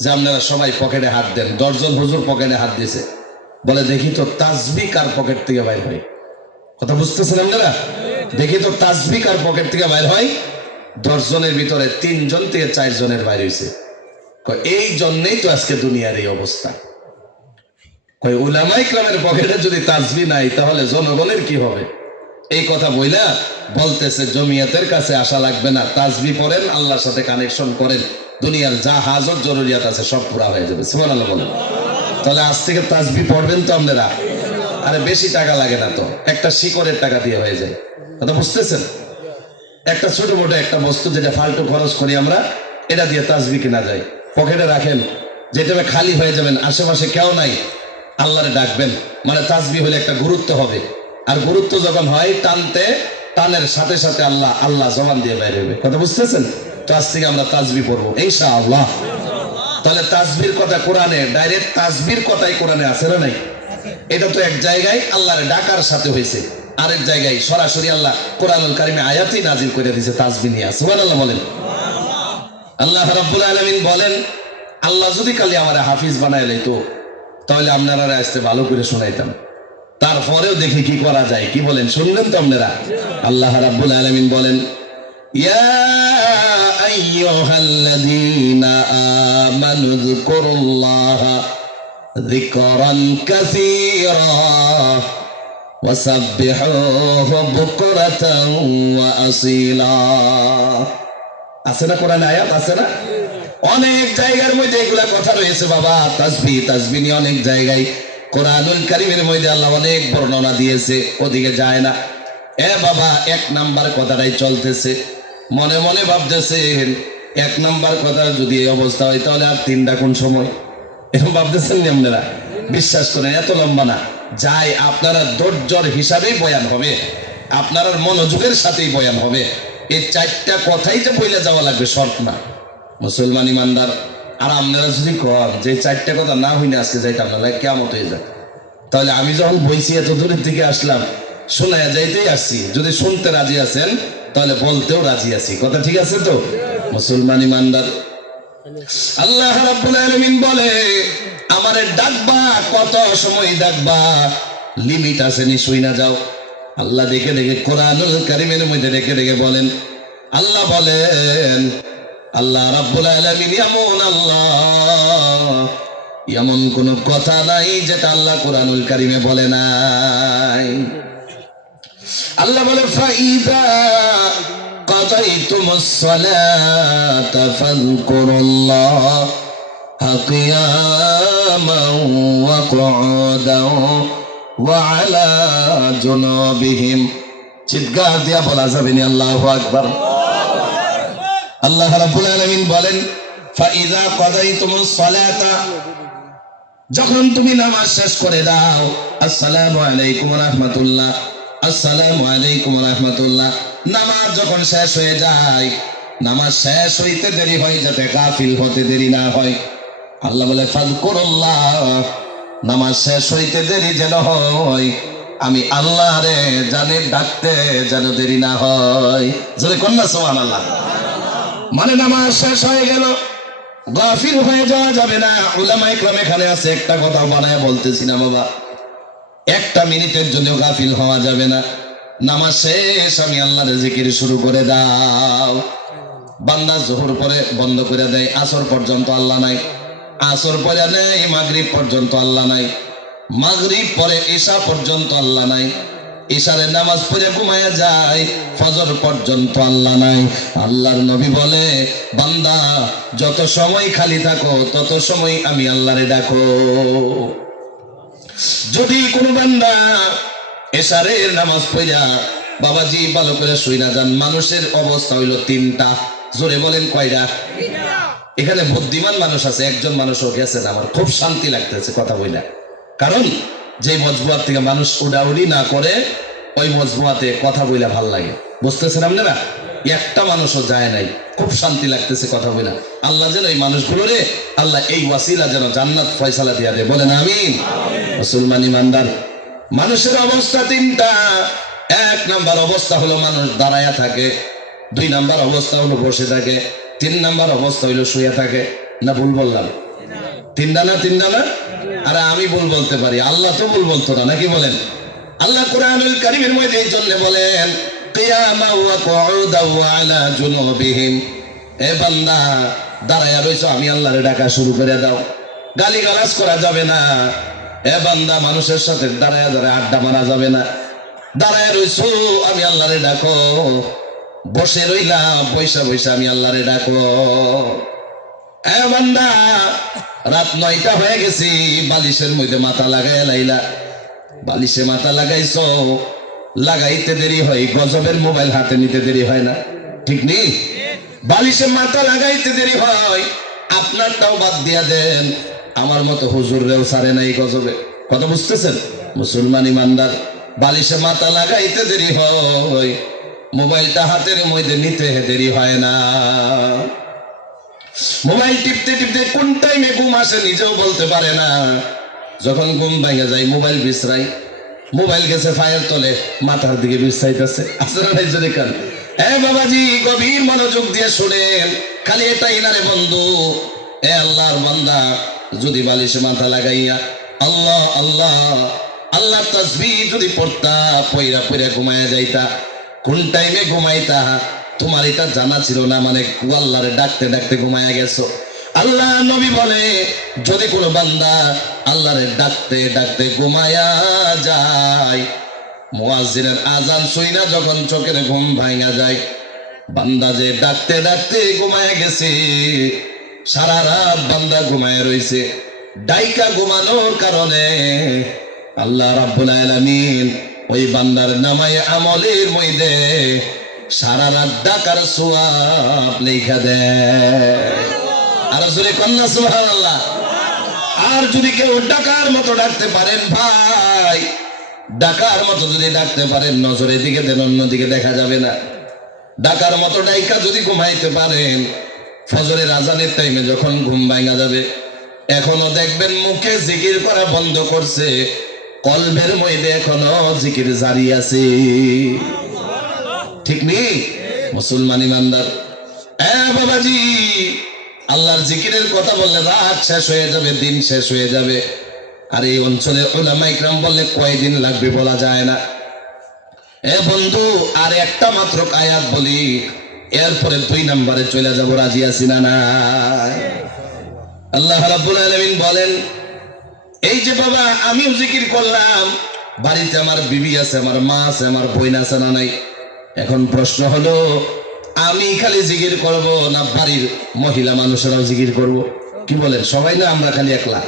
যে আপনারা সবাই পকেটে হাত দেন। 10 জন হুজুর পকেটে হাত দিয়েছে, বলে দেখি তো তাসবিহ কার পকেট থেকে বাইর হয়। কথা বুঝতেছেন আপনারা? দেখি তো তাসবিহ আর পকেট থেকে বাইর হয়, 10 জনের ভিতরে 3 জন থেকে 4 জনের বাইর হয়েছে। এই জন্যই তো আজকে দুনিয়ার এই অবস্থা। উলামায়ে কেরামের পকেটে যদি তাসবিহ নাই তাহলে জনগণের কি হবে? এই কথা বইলা বলতেছে জমিয়তের কাছে আসা লাগবে না, তাসবিহ পড়েন, আল্লাহর সাথে কানেকশন করেন, দুনিয়ার যা হাজত জরুরিয়াত আছে সব পুরা হয়ে যাবে। সুবহানাল্লাহ বলেন। তাহলে আজ থেকে তাসবিহ পড়বেন তো আপনারা? আরে বেশি টাকা লাগে না তো, একটা শিকড়ের টাকা দিয়ে হয়ে যায়। কথা বুঝতেছেন? একটা ছোট মোটো একটা বস্তু যেটা ফালতু খরচ করি আমরা, এটা দিয়ে তাসবিহ কিনা যায়। পকেটে রাখেন, যেটা খালি হয়ে যাবেন, আশেপাশে কেউ নাই, আল্লাহরে ডাকবেন, মানে তাসবিহ হলে একটা গুরুত্ব হবে। আর গুরুত্ব যখন হয় টানের সাথে সাথে আল্লাহ আল্লাহ জবান দিয়ে বাইরে হবে। কথা বুঝতেছেন? তো আজ থেকে আমরা তাসবিহ পড়বো ইনশাআল্লাহ। তাহলে তাসবিহর কথা কোরআনে, ডাইরেক্ট তাসবিহর কথাই কোরআনে আছে না নাই? এটা তো এক জায়গায় আল্লাহর ডাকার সাথে হয়েছে, আরেক জায়গায় সরাসরি আল্লাহ কোরআনুল কারিমে আয়াতই নাজিল করে দিয়েছে তাসবিহ নিয়ে। সুবহানাল্লাহ বলেন। আল্লাহ রাব্বুল আলামিন বলেন, আল্লাহ যদি কালি আমারে হাফিজ বানায় লইতো তাহলে আপনারা আসতে ভালো করে শোনাইতাম, তারপরেও দেখি কি করা যায়। কি বলেন? শুনলেন তো আপনারা? আল্লাহ রাব্বুল আলামিন বলেন, ইয়া আইয়ুহাল্লাযীনা আমানু যকুরুল্লাহা যিকরান কাসীরা ওয়াসাব্বিহুহু বুকরাতান ওয়া আসীলা। আছে না কোরআনে আয়াত? আছে না? অনেক জায়গার মধ্যে এগুলা কথা রয়েছে বাবা। তাসবিহ নিয়ে অনেক জায়গায় কোরআনুল কারীমের মধ্যে আল্লাহ অনেক বর্ণনা দিয়েছে, ওদিকে যায় না। এ বাবা, 1 নাম্বার কথাটাই চলতেছে, মনে মনে ভাবতেছেন 1 নাম্বার কথা যদি এই অবস্থা হয় তাহলে আর 3টা কোন সময়? এরকম ভাবতেছেন নি আপনারা? বিশ্বাস করেন এত লম্বা না, যাই আপনারা ধৈর্যর হিসাবেই বয়ান হবে, আপনার মনোযোগের সাথেই বয়ান হবে। এই 4টা কথাই যে বইলে যাওয়া লাগবে শর্ত না। মুসলমান ইমানদার, আর আপনারা যদি কর যে 4টা কথা না হইলে আজকে যাইতে আপনারা কিয়ামত হয়ে যায়, তাহলে আমি যখন বইছি এত দূরের দিকে আসলাম, শোনায়া যাইতেই আসছি। যদি শুনতে রাজি আছেন তাহলে বলতেও রাজি আছি। কথা ঠিক আছে তো? মুসলমান ইমানদার, আল্লাহ রাব্বুল আলামিন বলে, আমারে ডাকবা, কত সময় ডাকবা, লিমিট আছে নি, শুই না যাও। আল্লাহ দেখে দেখে কোরআনুল কারীমের মধ্যে দেখে দেখে বলেন, আল্লাহ বলেন, আল্লাহ রাব্বুল আলামিন এমন আল্লাহ, এমন কোন কথা নাই যেটা আল্লাহ কোরআনুল কারীমে বলে নাই। আল্লাহ বলে, ফাইদা قضيتم الصلاة فاذكروا الله قياما وقعودا وعلى جنوبهم। চিৎকার দিয়া বলা যাবে না আল্লাহু আকবার। আল্লাহ রাব্বুল আলামিন বলেন, ফাইযা কাদাইতুমুস সালাতা, যখন তুমি নামাজ শেষ করে দাও, আসসালামু আলাইকুম ওয়া রাহমাতুল্লাহ, আসসালামু আলাইকুম ওয়া রাহমাতুল্লাহ, নামাজ যখন শেষ হয়ে যায়, নামাজ শেষ হইতে দেরি হয় যাতে গাফিল হতে দেরি না হয়, আল্লাহ বলে ফাযকুরুল্লাহ, নামাজ শেষ হইতে দেরি যেন হয়, আমি আল্লাহরে জানি ডাকতে যেন দেরি না হয়। জোরে কোন না সুবহানাল্লাহ। মানে নামাজ শেষ হয়ে গেল, গাফিল হয়ে যাওয়া যাবে না। উলামায়ে কেরাম এখানে আছে, একটা কথা বানায় বলতেছি না বাবা, 1টা মিনিটের জন্য গাফিল হওয়া যাবে না। নামাজ শেষ, আমি আল্লাহর জিকির শুরু করে দাও। বান্দা যোহর পরে বন্ধ করে দেয়, আসর পর্যন্ত আল্লাহ নাই, আসর পরে নেই মাগরিব পর্যন্ত আল্লাহ নাই, মাগরিব পরে ঈশা পর্যন্ত আল্লাহ নাই, ঈশারে নামাজ পড়ে ঘুমায়া যায়, ফজর পর্যন্ত আল্লাহ নাই। আল্লাহর নবী বলে, বান্দা যত সময় খালি থাকো তত সময় আমি আল্লাহরে ডাকো। যদি কোনো বান্দা এশারের নামাজ পড়া বাবাজি ভালো করে শুই না যান, মানুষের অবস্থা হইল 3টা। জোরে বলেন কয়টা? এখানে বুদ্ধিমান মানুষ আছে, একজন মানুষও গেছে না, আমার খুব শান্তি লাগতেছে কথা বইলা। কারণ যে মজবুয়াত থেকে মানুষ উড়াউড়ি না করে, ওই মজবুয়াতে কথা বইলা ভাল লাগে। বুঝতেছেন আপনারা? একটা মানুষও যায় নাই, খুব শান্তি লাগতেছে কথা বইলা। আল্লাহ যেন এই মানুষগুলোরে, আল্লাহ এই ওয়াসিলা যেন জান্নাত ফয়সালা দিয়া দেয়। বলেন আমিন। মুসলমান ইমানদার, মানুষের অবস্থা 3টা। 1 নাম্বার অবস্থা হলো মানুষ দাঁড়ায়া থাকে, 2 নাম্বার অবস্থা হলো বসে থাকে, 3 নাম্বার অবস্থা হলো শুয়ে থাকে। না ভুল বললাম? 3টা না? আরে আমি ভুল বলতে পারি, আল্লাহ তো ভুল বলতো না, নাকি বলেন? আল্লাহ কুরআনুল কারীমের মধ্যে এই জন্য বলেন কিয়ামা ওয়া কুউদাও আলা জুনুবিহিম, এ বান্দা দাঁড়ায়া রইছো, আমি আল্লাহরে ডাকা শুরু করে দাও। গালিগালাজ করা যাবে না। এ বান্দা মানুষের সাথে দাঁড়ায়া দাঁড়ায় আড্ডা মারা যাবে না। দাঁড়ায় রইছো, আমি আল্লাহরে ডাকো। বসে রইলাম, বৈশা বৈশা আমি আল্লাহরে ডাকো। এ বান্দা, রাত 9টা হয়ে গেছি, বালিশের মধ্যে মাথা লাগাই লাইলা। বালিশে মাথা লাগাইছো, লাগাইতে দেরি হয়, গজবের মোবাইল হাতে নিতে দেরি হয় না, ঠিক নেই? বালিশে মাথা লাগাইতে দেরি হয়, আপনারটাও বাদ দিয়া দেন, আমার মতো হুজুররেও সারে নাই গজবে। কথা বুঝতেছেন? মুসলমান ইমানদার, বালিশে মাথা লাগাইতে দেরি হয়, মোবাইলটা হাতের মধ্যে নিতে দেরি হয় না। মোবাইল টিপতে টিপতে কোন টাইমে ঘুম আসে নিজেও বলতে পারে না। যখন ঘুম ভেঙে যায় মোবাইল বিছরাই, মোবাইল গেছে ফায়ার তলে, মাথার দিকে বিছাইতেছে। আসলে নাই যদি কান। এ বাবাজি, গভীর মনোযোগ দিয়ে শুনেন, খালি এটাই না রে বন্ধু। এ আল্লাহর বান্দা, যদি বালিশে মাথা লাগাইয়া আল্লাহ আল্লাহ আল্লাহ তাসবিহ যদি পড়তা, পইরা পইরা ঘুমায়া যাইতা, কোন টাইমে ঘুমাইতা তোমার এটা জানা ছিল না, মানে আল্লাহরে ডাকতে ডাকতে ঘুমায়া গেছো। আল্লাহ নবী বলে, যদি কোনো বান্দা আল্লাহরে ডাকতে ডাকতে ঘুমায়া যায়, মুয়াজ্জিনের আজান শুইনা যখন চোখের ঘুম ভাঙা যায়, বান্দা যে ডাকতে ডাকতে ঘুমায়া গেছে, সারা রাত বান্দা ঘুমায়া রইছে, ডাইকা ঘুমানোর কারণে আল্লাহ রাব্বুল আলামিন ওই বান্দার নামায়ে আমলের মধ্যে সারা রাত ডাকার সওয়াব লেখা দেয়। আর জোরে কন্যা সুবহানাল্লাহ। আর যদি কেউ ডাকার মতো ডাকতে পারেন ভাই, ডাকার মতো যদি ডাকতে পারেন, নজরের দিকে দেন, অন্যদিকে দেখা যাবে না। ডাকার মতো ডাইকা যদি ঘুমাইতে পারেন, ফজরের আজানের টাইমে যখন ঘুম ভাঙা যাবে, এখনো দেখবেন মুখে জিকির করা বন্ধ করছে, কলবের মধ্যে এখনো জিকির জারি আছে, ঠিক নেই? মুসলমান ইমানদার, এ বাবাজি, আল্লাহর জিকিরের কথা বললে রাত শেষ হয়ে যাবে, দিন শেষ হয়ে যাবে। আর এই অঞ্চলের উলামা ইকরাম বললে কয়দিন লাগবে বলা যায় না। এ বন্ধু, আর একটা মাত্র আয়াত বলি, এরপরে 2 নম্বরে চলে যাব, রাজি আছি না না? আল্লাহ রাব্বুল আলামিন বলেন, এই যে বাবা আমিও জিকির করলাম, বাড়িতে আমার বিবি আছে, আমার মা আছে, আমার বোন আছে না নাই? এখন প্রশ্ন হলো, আমি খালি জিকির করব না বাড়ির মহিলা মানুষেরাও জিকির করব? কি বলেন? সবাই না আমরা খালি একলা?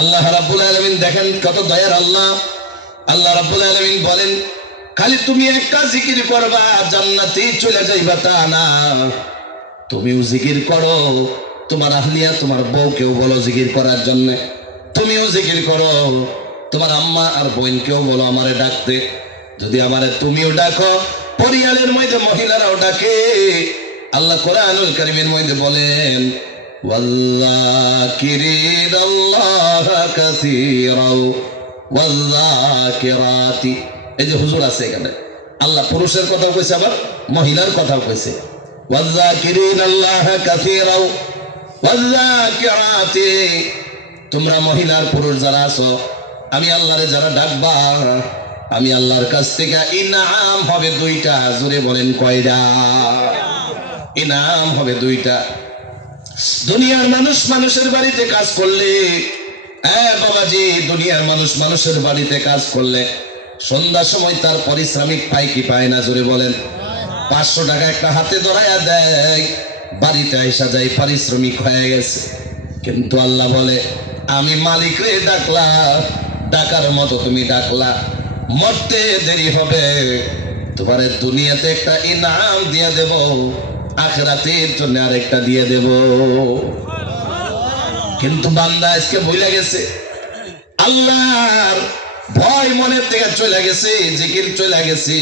আল্লাহ রাব্বুল আলামিন দেখেন কত দয়ার আল্লাহ। আল্লাহ রাব্বুল আলামিন বলেন, খালি তুমি একটা জিকির করবা জান্নাতে চলে যাইবা তা না, তুমিও জিকির করো, তোমার আহলিয়া তোমার বউকেও বলো জিকির করার জন্য, তুমিও জিকির করো, তোমার আম্মা আর বোনকেও বলো আমারে ডাকতে। যদি আমারে তুমিও ডাকো, পরিয়ালের মধ্যে মহিলারাও ডাকে। আল্লাহ কোরআনুল কারীমের মধ্যে বলেন, ওয়াল্লাকিরিনাল্লাহা কাসীরাও ওয়াল্লাকিরাতি। এই যে হুজুর আছে এখানে, আল্লাহ পুরুষের কথাও কইছে, আবার মহিলার কথাও কইছে। ওয়াল্লাকিরিনাল্লাহা কাসীরাও ওয়াল্লাকিরাতি, তোমরা মহিলার পুরুষ যারা আছো, আমি আল্লাহরে যারা ডাকবা, আমি আল্লাহর কাছ থেকে ইনাম হবে 2টা। জোরে বলেন কয়টা? ইনাম হবে 2টা। দুনিয়ার মানুষ মানুষের বাড়িতে কাজ করলে, বাবাজি, দুনিয়ার মানুষ মানুষের বাড়িতে কাজ করলে সন্ধ্যার সময় তার পারিশ্রমিক পায় কি পায় না? জোরে বলেন। 500 টাকা একটা হাতে ধরাইয়া দেয়, বাড়িতে আইসা যায়, পারিশ্রমিক হয়ে গেছে। কিন্তু আল্লাহ বলে, আমি মালিক রে ডাকলাম, ডাকার মতো তুমি ডাকলা, মরতে দেরি হবে, তোমার দুনিয়াতে একটা ইনাম দিয়ে দেব, আখিরাতের জন্য আরেকটা দিয়ে দেব। কিন্তু বান্দা আজকে ভুলে গেছে, আল্লাহর ভয় মনের থেকে চলে গেছে, জিকির চলে গেছে,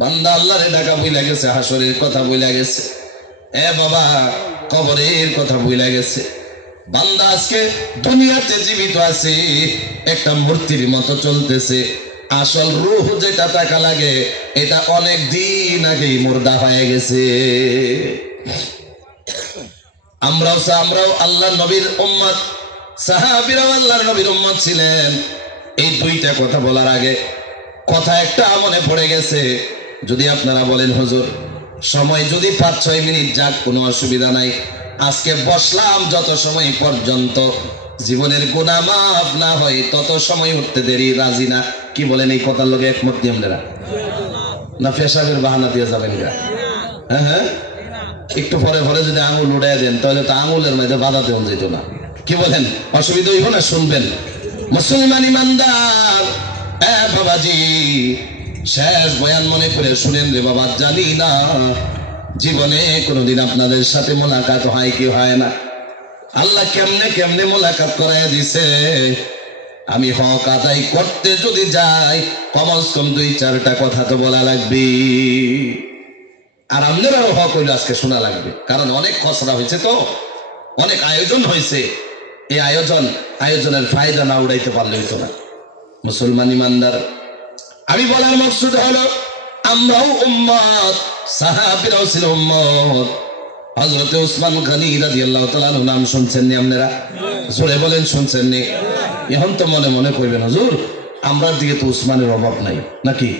বান্দা আল্লাহরে ডাকা ভুলে গেছে, হাসরের কথা ভুলে গেছে, এ বাবা কবরের কথা ভুলে গেছে। বান্দা আজকে দুনিয়াতে জীবিত আছে, একটা মূর্তির মতো চলতেছে, আসল রূহ যেটা টাকা লাগে এটা অনেক দিন আগেই মুর্দা হয়ে গেছে। আমরাও আল্লাহর নবীর উম্মত, সাহাবীরাও আল্লাহর নবীর উম্মত ছিলেন। এই দুইটা কথা বলার আগে কথা একটা মনে পড়ে গেছে। যদি আপনারা বলেন হুজুর সময় যদি 5-6 মিনিট যাক কোনো অসুবিধা নাই, আজকে বসলাম যত সময় পর্যন্ত জীবনের গুনাহ মাফ না হয় তত সময় উঠতে দেরি রাজি না। কি বলেন এই কথার লগে একমত কি আপনারা? না পেশাবের বাহানা দিয়ে যাবেন গা? হ্যাঁ হ্যাঁ, একটু পরে পরে যদি আঙুল উড়াই দেন তাহলে তো আঙুলের মধ্যে বাধা দেওয়া যেত না। কি বলেন, অসুবিধা হইব না? শুনবেন মুসলমান ইমানদার, বাবাজি শেষ বয়ান মনে করে শুনেন রে বাবা। জানি না জীবনে কোনোদিন আপনাদের সাথে মোলাকাত হয় কি হয় না, আল্লাহ কেমনে কেমনে মোলাকাত করাইয়া দিছে। আমি হক আদায় করতে যদি যাই কমস কম 2-4টা কথা তো বলা লাগবে, আর আপনারাও হক হইলে আজকে শোনা লাগবে। কারণ অনেক খসড়া হয়েছে, তো অনেক আয়োজন হয়েছে। এই আয়োজনের ফায়দা না উড়াইতে পারলে হইতো না। মুসলমান ইমানদার, আমি বলার মকসুদ হলো আমরাও উম্মত, সাহাবীরাও ছিল উম্মত। হযরত উসমান গনি রাদিয়াল্লাহু তাআলা নাম শুনছেন নি আপনারা? জোরে বলেন শুনছেন নি? এখন তো মনে মনে কইবেন হুজুর আমরার দিকে তো উসমানের অভাব নাই নাকি?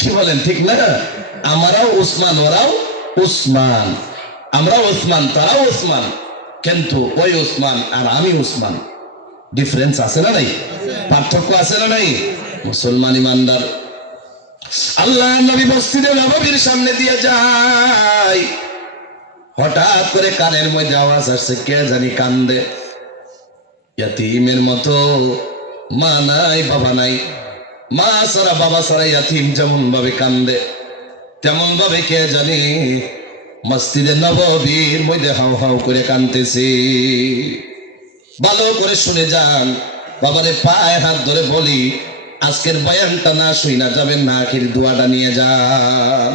কি বলেন ঠিক না? আমরাও উসমান, ওরাও উসমান, আমরাও উসমান তারাও উসমান, কিন্তু ওই উসমান আর আমি উসমান, ডিফারেন্স আছে না নাই? পার্থক্য আছে না নাই? মুসলমান ইমানদার, আল্লাহ নবী মসজিদে নববীর সামনে দিয়ে যায়, হঠাৎ করে কানের মধ্যে আওয়াজ আসছে, কে জানি কান্দে ইয়াতীমের মতো। মা নাই বাবা নাই, মা সারা বাবা সারা ইয়াতীম যেমন ভাবে কান্দে তেমন ভাবে কে জানি মসজিদে নববীর মধ্যে হাউ হাউ করে কান্দতেছে। ভালো করে শুনে যান, বাবারে পায়ে হাত ধরে বলি আজকের বয়ানটা না শুইনা যাবেন না, আখির দোয়াটা নিয়ে যান।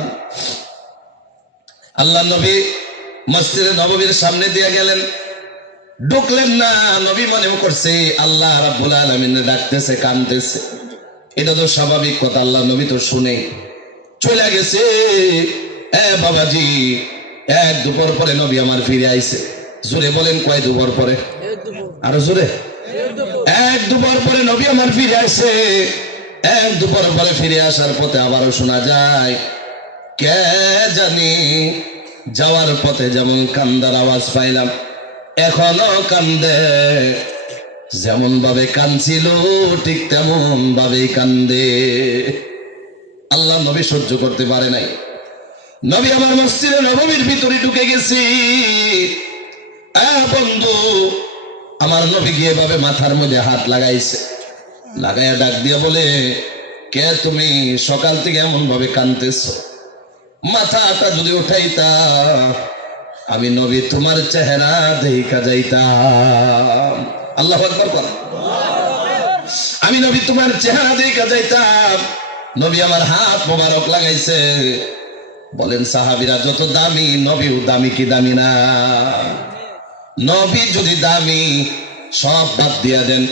আল্লাহ নবী মসজিদে নববীর সামনে দিয়ে গেলেন, ঢুকলেন না। নবী মনে করছে আল্লাহ রাব্বুল আলামিন ডাকতেছে, কাঁদতেছে। এটা তো স্বাভাবিক কথা, আল্লাহ নবী তো শুনে চলে গেছে। বাবাজি, 1 দুপুর পরে নবী আমার ফিরে আইছে। জোরে বলেন কয় দুপুর পরে? আরো জোরে। 1 দুপুর পরে নবী আমার ফিরে আইছে। 1 দুপুর পরে ফিরে আসার পথে আবারও শোনা যায় কে জানি যাওয়ার পথে যেমন কান্দার আওয়াজ পাইলাম, এখনো কান্দে। যেমন ভাবে কান্দছিল ঠিক তেমন ভাবেই কান্দে। আল্লাহ নবী সহ্য করতে পারে নাই। নবী আমার মসজিদে নববীর ভিতরে ঢুকে গেছি। বন্ধু আমার নবী গিয়ে ভাবে মাথার মধ্যে হাত লাগাইছে, লাগাইয়া ডাক দিয়া বলে, কে তুমি? সকাল থেকে এমন ভাবে কাঁদতেছ, মাথাটা যদি উঠাইতা আমি নবী তোমার চেহারা দেখা যাইতাম। আল্লাহু আকবার কর। আমি নবী তোমার চেহারা দেখা যাইতাম। নবী আমার হাত মোবারক লাগাইছে। বলেন সাহাবীরা যত দামি, নবীও দামি কি দামি না? নবী যদি দামি সব বাদ দিয়া দেন,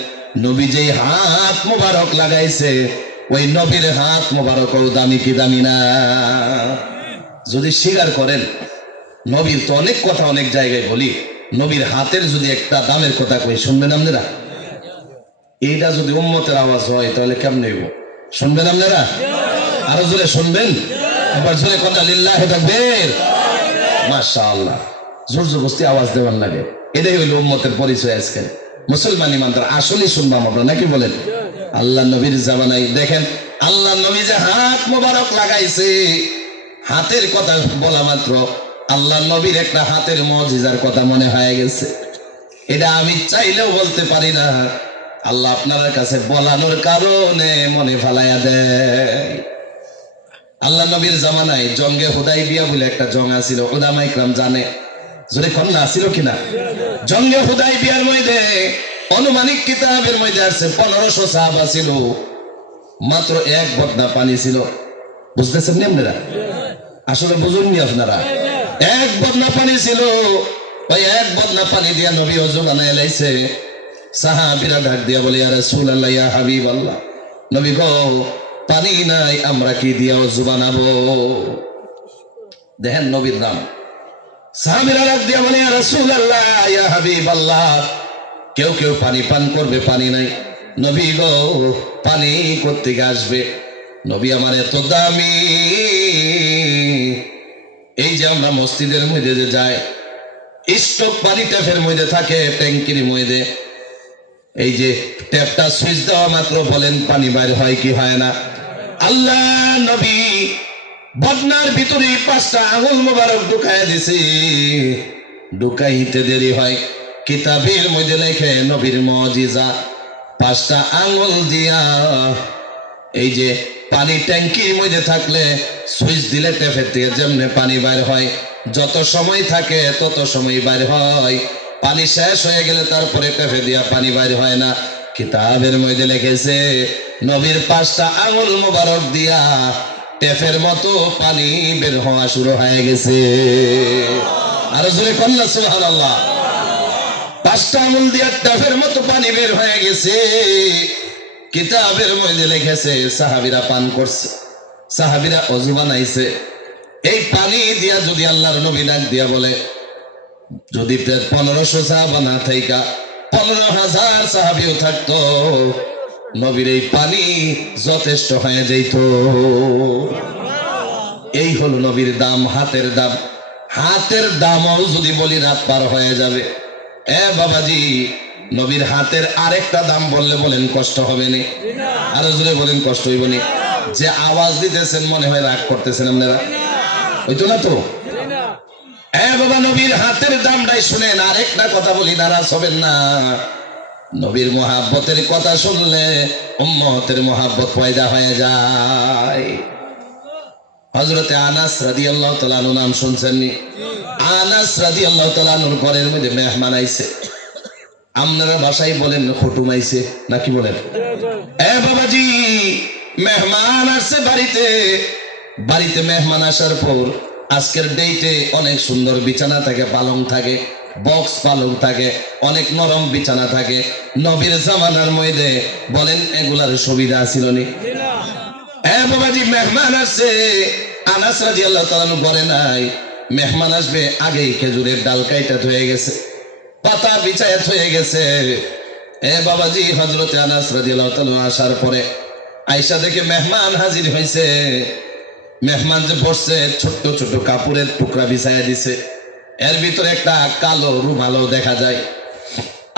নবী যেই হাত মোবারক লাগাইছে ওই নবীর হাত মোবারকও দামি কি দামি না? যদি স্বীকার করেন, নবীর তো অনেক কথা অনেক জায়গায় বলি, নবীর হাতের যদি একটা দামের কথা কই শুনবেন আপনারা? এইটা যদি উম্মতের আওয়াজ হয় তাহলে কেমনে হইব? শুনবেন আপনারা? আরো জোরে শুনবেন? এবার জোরে কথা লিল্লাহি তাকবীর, মাশাআল্লাহ। জোর জবরদস্তি আওয়াজ দেওয়ার লাগে, এটাই হইল উম্মতের পরিচয়। আজকে মুসলমান ইমানদার আসলেই শুনবাম আমরা, নাকি বলেন? আল্লাহ নবীর জামানায় দেখেন, আল্লাহ নবী যে হাত মোবারক লাগাইছে, হাতের কথা বলা মাত্র আল্লাহ নবীর একটা হাতের মুজিজার কথা মনে হয়ে গেছে। এটা আমি চাইলেও বলতে পারি না, আল্লাহ আপনার কাছে বলানোর কারণে মনে ফালাইয়া দেয়। আল্লাহ নবীর জামানায় জঙ্গে হুদাইবিয়া বলে একটা জং আছিল, উলামা ইকরাম জানে, যদি কন্যা ছিল কিনা? জঙ্গে হুদাইবিয়ার মধ্যে অনুমানিক কিতাবের মধ্যে আছে 1500 সাহাবা ছিল, মাত্র 1 বদনা পানি ছিল। বুঝতেছেন নি আপনারা? আসলে বুঝুননি আপনারা। 1 বদনা পানি ছিল, ওই 1 বদনা পানি দিয়া নবী ওযু বানায় লাইছে। সাহাবীরা ডাক দিয়া বলে, ইয়া রাসূলুল্লাহ, ইয়া হাবিবাল্লাহ, নবী গো পানি নাই, আমরা কি দিয়া ওযু বানাবো? দেখেন নবীর নাম। সাহাবীরা ডাক দিয়া বলে, ইয়া রাসূলুল্লাহ, ইয়া হাবিবাল্লাহ, কেউ কেউ পানি পান করবে, পানি নাই। নবী গো পানি কোত্থেকে আসবে? নবী আমার এত দামি, এই যে আমরা মসজিদের মধ্যে যে যাই, স্টক পানি ট্যাপের মধ্যে থাকে, ট্যাঙ্কির মধ্যে, এই যে ট্যাপটা সুইচ দেওয়া মাত্র বলেন পানি বাইর হয় কি হয় না? আল্লাহ নবী বদনার ভিতরে 5টা আঙুল মোবারক ঢুকায় দিছি, ঢুকাইতে দেরি হয়। কিতাবের মধ্যে লেখে নবীর মুজিজা, 5টা আঙুল দিয়া এই যে পানি ট্যাঙ্কির মধ্যে থাকলে সুইচ দিলে ট্যাপের থেকে যেমনে পানি বাইর হয়, যত সময় থাকে তত সময় বাইর হয়। পানি শেষ হয়ে গেলে তারপরে ট্যাপে দিয়া পানি বাইর হয় না। কিতাবের মধ্যে লিখেছে নবীর 5টা আঙুল মোবারক দিয়া ট্যাপের মতো পানি বের হওয়া শুরু হয়ে গেছে। আর জোরে কন্যা সুবহানাল্লাহ। 5টা আঙুল দিয়া ট্যাপের মতো পানি বের হয়ে গেছে। কিতাবের মধ্যে লিখেছে সাহাবীরা পান করছে, সাহাবীরা ওযু বানাইছে। এই পানি দিয়া যদি আল্লাহর নবী ডাক দিয়া বলে, যদি 1500 সাহাবা না থাইকা 15,000 সাহাবীও থাকতো, নবীর এই পানি যথেষ্ট হয়ে যাইত। এই হলো নবীর দাম, হাতের দাম। হাতের দামও যদি বলি রাত পার হয়ে যাবে। বাবাজি, নবীর হাতের আরেকটা দাম বললে বলেন কষ্ট হবে না? আরো জোরে বলেন কষ্ট হইব না? যে আওয়াজ দিতেছেন মনে হয় রাগ করতেছেন আপনারা, হইতো না তো? বাবা, নবীর হাতের দামটাই শুনেন। আরেকটা কথা বলি, নারাজ হবেন না। নবীর মহাব্বতের কথা শুনলে উম্মতের মহাব্বত পয়দা হয়ে যায়। হযরতে আনাস রাদিয়াল্লাহু তাআলা আনহু নাম শুনছেন নি? আনাস রাদিয়াল্লাহু তাআলা আনহুর ঘরের মধ্যে মেহমান আইছে। আপনারা ভাষায় বলেন হুটুম আইছে নাকি বলেন? বাবাজি, মেহমান আসছে বাড়িতে। বাড়িতে মেহমান আসার পর আজকের ডেটে অনেক সুন্দর বিছানা থাকে, পালং থাকে, বক্স পালং থাকে, অনেক নরম বিছানা থাকে। নবীর জামানার মধ্যে বলেন এগুলার সুবিধা ছিল নি? বাবাজি, মেহমান আসছে, আনাস রাদিয়াল্লাহু তাআলা ঘরে নাই। মেহমান আসবে আগেই খেজুরের ডাল কাইটা হয়ে গেছে, পাতা বিছায়া হয়ে গেছে। বাবাজি, হযরতে আনাস রাদিয়াল্লাহু তাআলা আসার পরে আয়েশা দেখে মেহমান হাজির হয়েছে। মেহমান যে বসছে, ছোট্ট ছোট কাপড়ের টুকরা বিছায়া দিছে, এর ভিতরে একটা কালো রুমালও দেখা যায়।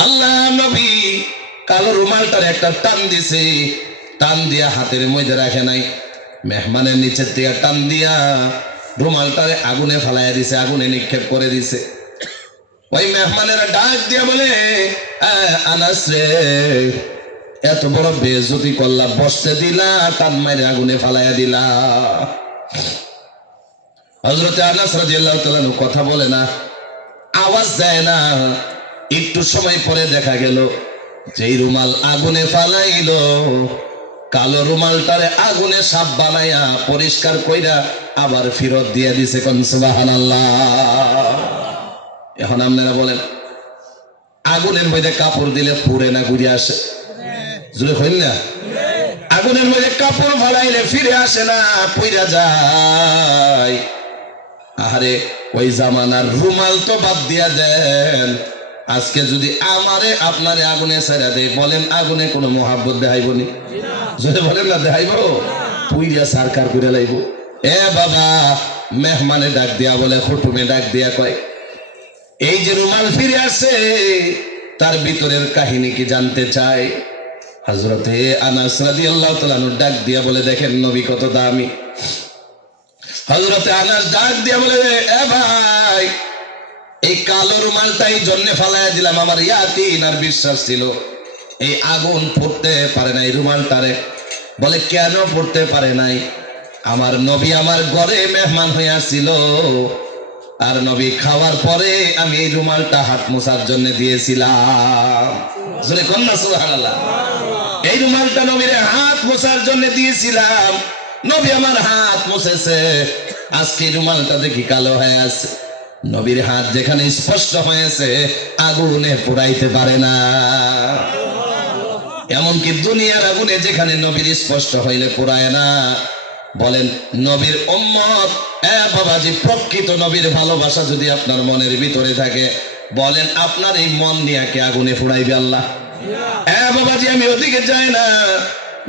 আল্লাহ নবী কালো রুমালটার একটা টান দিছে, টান দিয়া হাতের মধ্যে রাখে নাই, মেহমানের নিচের থেকে টান দিয়া রুমালটারে আগুনে ফালাইয়া দিছে, আগুনে নিক্ষেপ করে দিছে। ওই মেহমানেরা ডাক দিয়া বলে, আনাস রে, এত বড় বেইজ্জতি করলা, বসতে দিলা, টান মাইরে আগুনে ফালাইয়া দিলা। হযরতে আনাস রাদিয়াল্লাহু তাআলা কথা বলে না, আওয়াজ দেয় না। একটু সময় পরে দেখা গেল যেই রুমাল আগুনে ফালাইলো, কালো রুমালটারে আগুনে সাপ বানাইয়া পরিষ্কার কইরা আবার ফেরত দিয়ে দিছে। কোন সুবহানাল্লাহ। এখন আপনারা বলেন, আগুনের মধ্যে কাপড় দিলে পুড়ে না ঘুরে আসে? জোরে কইল না? আগুনের মধ্যে কাপড় ফালাইলে ফিরে আসে না, পুইরা যায়। আরে ওই জামানার রুমাল তো বাদ দিয়া দেন, আজকে যদি আমারে আপনারে আগুনে ছেড়ে দেয়, বলেন আগুনে কোনো মহাব্বত দেখাইব নি? যদি বলেন না দেখাইব, পুইরা সারকার করে লাইব। বাবা, মেহমানে ডাক দিয়া বলে, খুটুমে ডাক দিয়া কয়, এই যে রুমাল ফিরে আসে তার ভিতরের কাহিনী কি জানতে চায়? হযরতে আনাস রাদিয়াল্লাহু তাআলা ডাক দিয়া বলে, দেখেন নবী কত দামি। হযরতে আনাস ডাক দিয়া বলে, ভাই, এই কালো রুমালটাই জন্য ফালাইয়া দিলাম, আমার ইয়াকিন আর বিশ্বাস ছিল এই আগুন পড়তে পারে নাই রুমালটারে। বলে, কেন পড়তে পারে নাই? আমার নবী আমার ঘরে মেহমান হইয়াছিল, আর নবী খাওয়ার পরে আমি এই রুমালটা হাত মোছার জন্য দিয়েছিলাম। জোরে কন্যা সুবহানাল্লাহ। এই রুমালটা নবীর হাত মোছার জন্য দিয়েছিলাম, নবী আমার হাত মুছেছে, আজকে রুমালটা দেখি কালো হয়ে আছে। নবীর হাত যেখানে স্পষ্ট হয়েছে আগুনে পোড়াইতে পারে না। এমনকি দুনিয়ার আগুনে যেখানে নবীর স্পষ্ট হইলে পোড়ায় না। বলেন নবীর উম্মত, বাবাজি, প্রকৃত নবীর ভালোবাসা যদি আপনার মনের ভিতরে থাকে, বলেন আপনার এই মন নিয়ে কে আগুনে পোড়াইবে আল্লাহ? বাবা, বাবাজি আমি ওদিকে যাই না,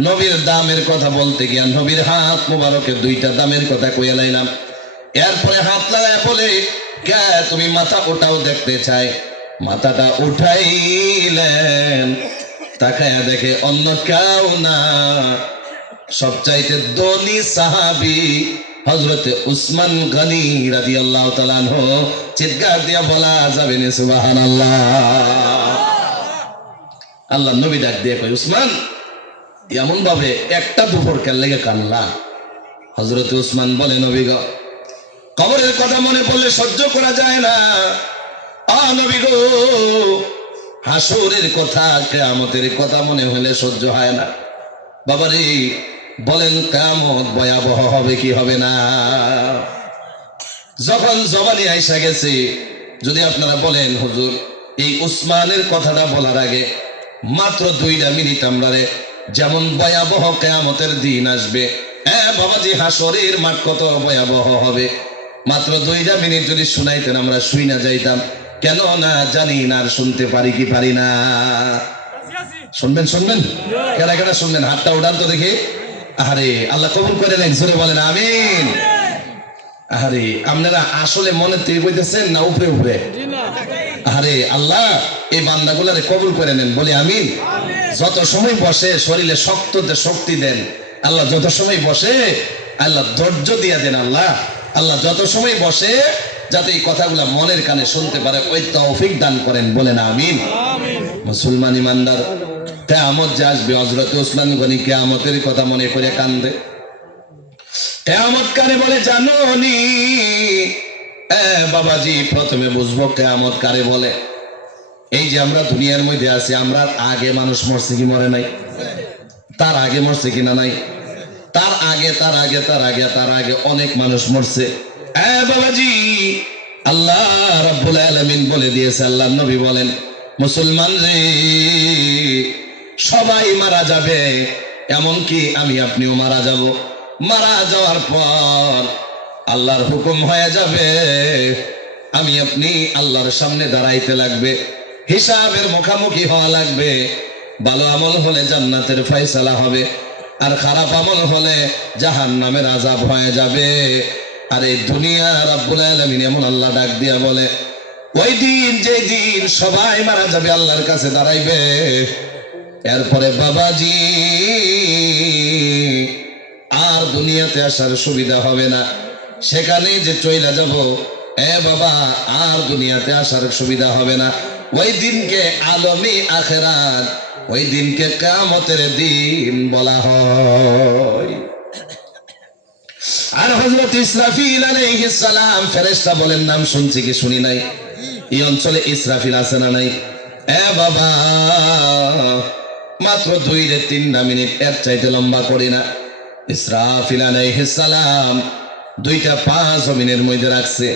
নবীর দামের কথা বলতে গিয়া নবীর হাত মুবারকের দুইটা দামের কথা কইয়া লাইলাম। এরপরে হাত লাগায় বলে, কে তুমি মাথা ওটাও দেখতে চাই। মাথাটা উঠাইলেন, তাকায়া দেখে অন্য কেউ না, সবচাইতে ধনী সাহাবী হযরতে উসমান গনি রাদিয়াল্লাহু তাআলা আনহু। চিৎকার দিয়া বলা যাবে না সুবহানাল্লাহ। আল্লাহ নবী ডাক দিয়ে কয়, উসমান এমন ভাবে একটা দুপুর কেন লেগে কান্না? হযরতে উসমান বলে, নবী গো, কবরের কথা মনে পড়লে সহ্য করা যায় না। নবী গো, হাসরের কথা, কিয়ামতের কথা মনে হলে সহ্য হয় না। বাবারে বলেন, কিয়ামত ভয়াবহ হবে কি হবে না? যখন জবানি আইসা গেছে, যদি আপনারা বলেন হুজুর এই উসমানের কথাটা বলার আগে মাত্র 2 মিনিট আমরা যেমন ভয়াবহ কিয়ামতের দিন আসবে, বাবাজি হাসরের মাঠ কত ভয়াবহ হবে, মাত্র 2 মিনিট যদি শুনাইতেন আমরা শুই না যাইতাম। কেন না জানি না, আর শুনতে পারি কি পারি না? শুনবেন শুনবেন, কেনা কেনা শুনবেন, হাতটা উঠান তো দেখি। আরে আল্লাহ কবুল করে নেন, জোরে বলেন আমিন। আরে আপনারা আসলে মনে থেকে কইতেছেন না উপরে উপরে? আরে আল্লাহ এই বান্দাগুলারে কবুল করে নেন, বলি আমিন। যত সময় বসে শরীরে শক্তি দেন আল্লাহ, যত সময় বসে আল্লাহ ধৈর্য দিয়া দেন আল্লাহ। আল্লাহ যত সময় বসে যাতে এই কথাগুলা মনের কানে শুনতে পারে ওই তৌফিক দান করেন, বলেন আমিন। মুসলমান ইমানদার, কিয়ামত যে আসবে, হযরত উসমান গনি কিয়ামতের কথা মনে করে কান্দে। কিয়ামত কারে বলে জানো নি? বাবাজি প্রথমে বুঝবো কিয়ামত কারে বলে। এই যে আমরা দুনিয়ার মধ্যে আছি, আমরা আগে মানুষ মরছে কি মরে নাই? তার আগে মরছে কিনা নাই? তার আগে তার আগে তার আগে তার আগে অনেক মানুষ মরছে। বাবাজি আল্লাহ রাব্বুল আলামিন বলে দিয়েছে, আল্লাহ নবী বলেন, মুসলমান রে সবাই মারা যাবে, এমনকি আমি আপনিও মারা যাব। মারা যাওয়ার পর আল্লাহর হুকুম হয়ে যাবে, আমি আপনি আল্লাহর সামনে দাঁড়াইতে লাগবে, হিসাবের মুখোমুখি হওয়া লাগবে। ভালো আমল হলে জান্নাতের ফয়সালা হবে, আর খারাপ আমল হলে জাহান্নামের আযাব হয়ে যাবে। আর এই দুনিয়া রাব্বুল আলামিন এমন আল্লাহ ডাক দিয়া বলে, ওই দিন যে দিন সবাই মারা যাবে, আল্লাহর কাছে দাঁড়াইবে, এরপরে বাবাজি আর দুনিয়াতে আসার সুবিধা হবে না। সেখানে যে চইলা যাব, বাবা আর দুনিয়াতে আসার সুবিধা হবে না। ওই দিনকে আলমী আখিরাত, ওই দিনকে কিয়ামতের দিন বলা হয়। আর হযরত ইসরাফিল আলাইহিস সালাম ফেরেশতা বলেন, নাম শুনছি কি শুনি নাই? এই অঞ্চলে ইসরাফিল আছে না নাই? বাবা মাত্র 2-3 মিনিট, এর চাইতে লম্বা করি না। ইসরাফিল আলাইহিস সালাম 2টা পা জমিনের মধ্যে রাখছে,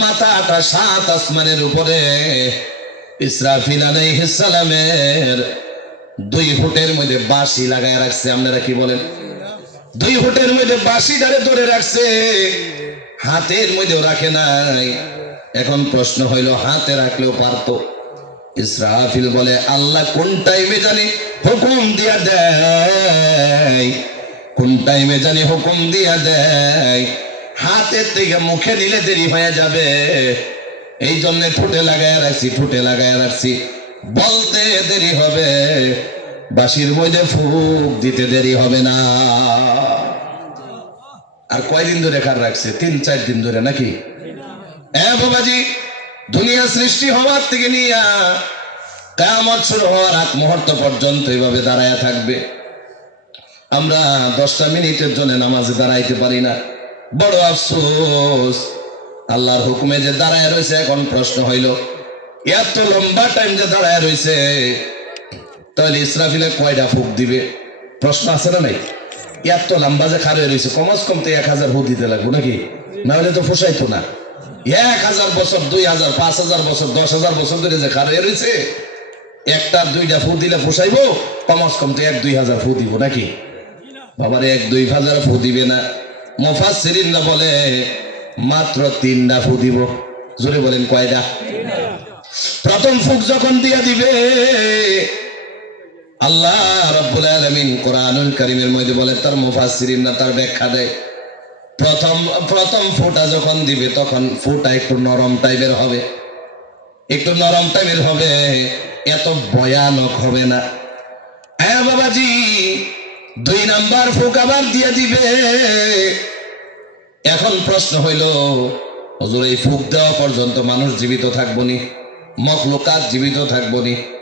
মাথাটা 7 আসমানের উপরে। ইসরাফিল আলাইহিস সালামের 2 ফুটের মধ্যে বাঁশি লাগায় রাখছে। আপনারা কি বলেন? 2 ফুটের মধ্যে বাঁশি ধরে রাখছে, হাতের মধ্যেও রাখে নাই। এখন প্রশ্ন হইল, হাতে রাখলেও পারতো। ইসরাফিল বলে, আল্লাহ কোন টাইমে জানি হুকুম দিয়া দেয়, কোন টাইমে জানি হুকুম দিয়া দেয়, হাতের থেকে মুখে নিলে দেরি হয়ে যাবে, এই জন্য ঠোঁটে লাগায় রাখছি, বলতে দেরি হবে, বাঁশির মধ্যে ফুক দিতে দেরি হবে না। আর কয়দিন ধরে কার রাখছে? 3-4 দিন ধরে নাকি? বাবাজি দুনিয়া সৃষ্টি হওয়ার থেকে নিয়ে কিয়ামত শুরু হওয়ার আগ মুহূর্ত পর্যন্ত এইভাবে দাঁড়ায় থাকবে। আমরা 10টা মিনিটের জন্য নামাজে দাঁড়াইতে পারি না, বড় আফসোস। আল্লাহর হুকুমে যে দাঁড়ায় রয়েছে, এখন প্রশ্ন হইল, এত লম্বা টাইম যে দাঁড়ায় রয়েছে, তাহলে ইসরাফিলে কয়টা ফুক দিবে? প্রশ্ন আছে না নাই? এত লম্বা যে খাড়ে রয়েছে, কমস কম তো 1000 ফুক দিতে লাগবে নাকি? না হলে তো পোষাইতো না। 1000 বছর, 2000, 5000 বছর, 10,000 বছর ধরে যে খাড়ে রয়েছে, 1-2টা ফু দিলে পোষাইবো? কমস কম তো 1-2 হাজার ফু দিব নাকি? বাবার 1-2 হাজার ফু দিবে না। মুফাসসিরিনরা বলে মাত্র 3টা ফু দিব। জোরে বলেন কয়টা? প্রথম ফুক যখন দিয়া দিবে, আল্লাহ রাব্বুল আলামিন কোরআনুল কারীমের মধ্যে বলে, তার মুফাসসিরিনরা তার ব্যাখ্যা দেয়, প্রথম প্রথম ফোঁটা যখন দিবে তখন ফোঁটা একটু নরম টাইপের হবে, একটু নরম টাইপের হবে, এত ভয়ানক হবে না। হ্যাঁ বাবাজি, 2 নাম্বার ফুক আবার দিয়ে দিবে। এখন প্রশ্ন হইল, হুজুর এই ফুক দেওয়া পর্যন্ত মানুষ জীবিত থাকবো নি, মখলুকাত জীবিত থাকবো নি?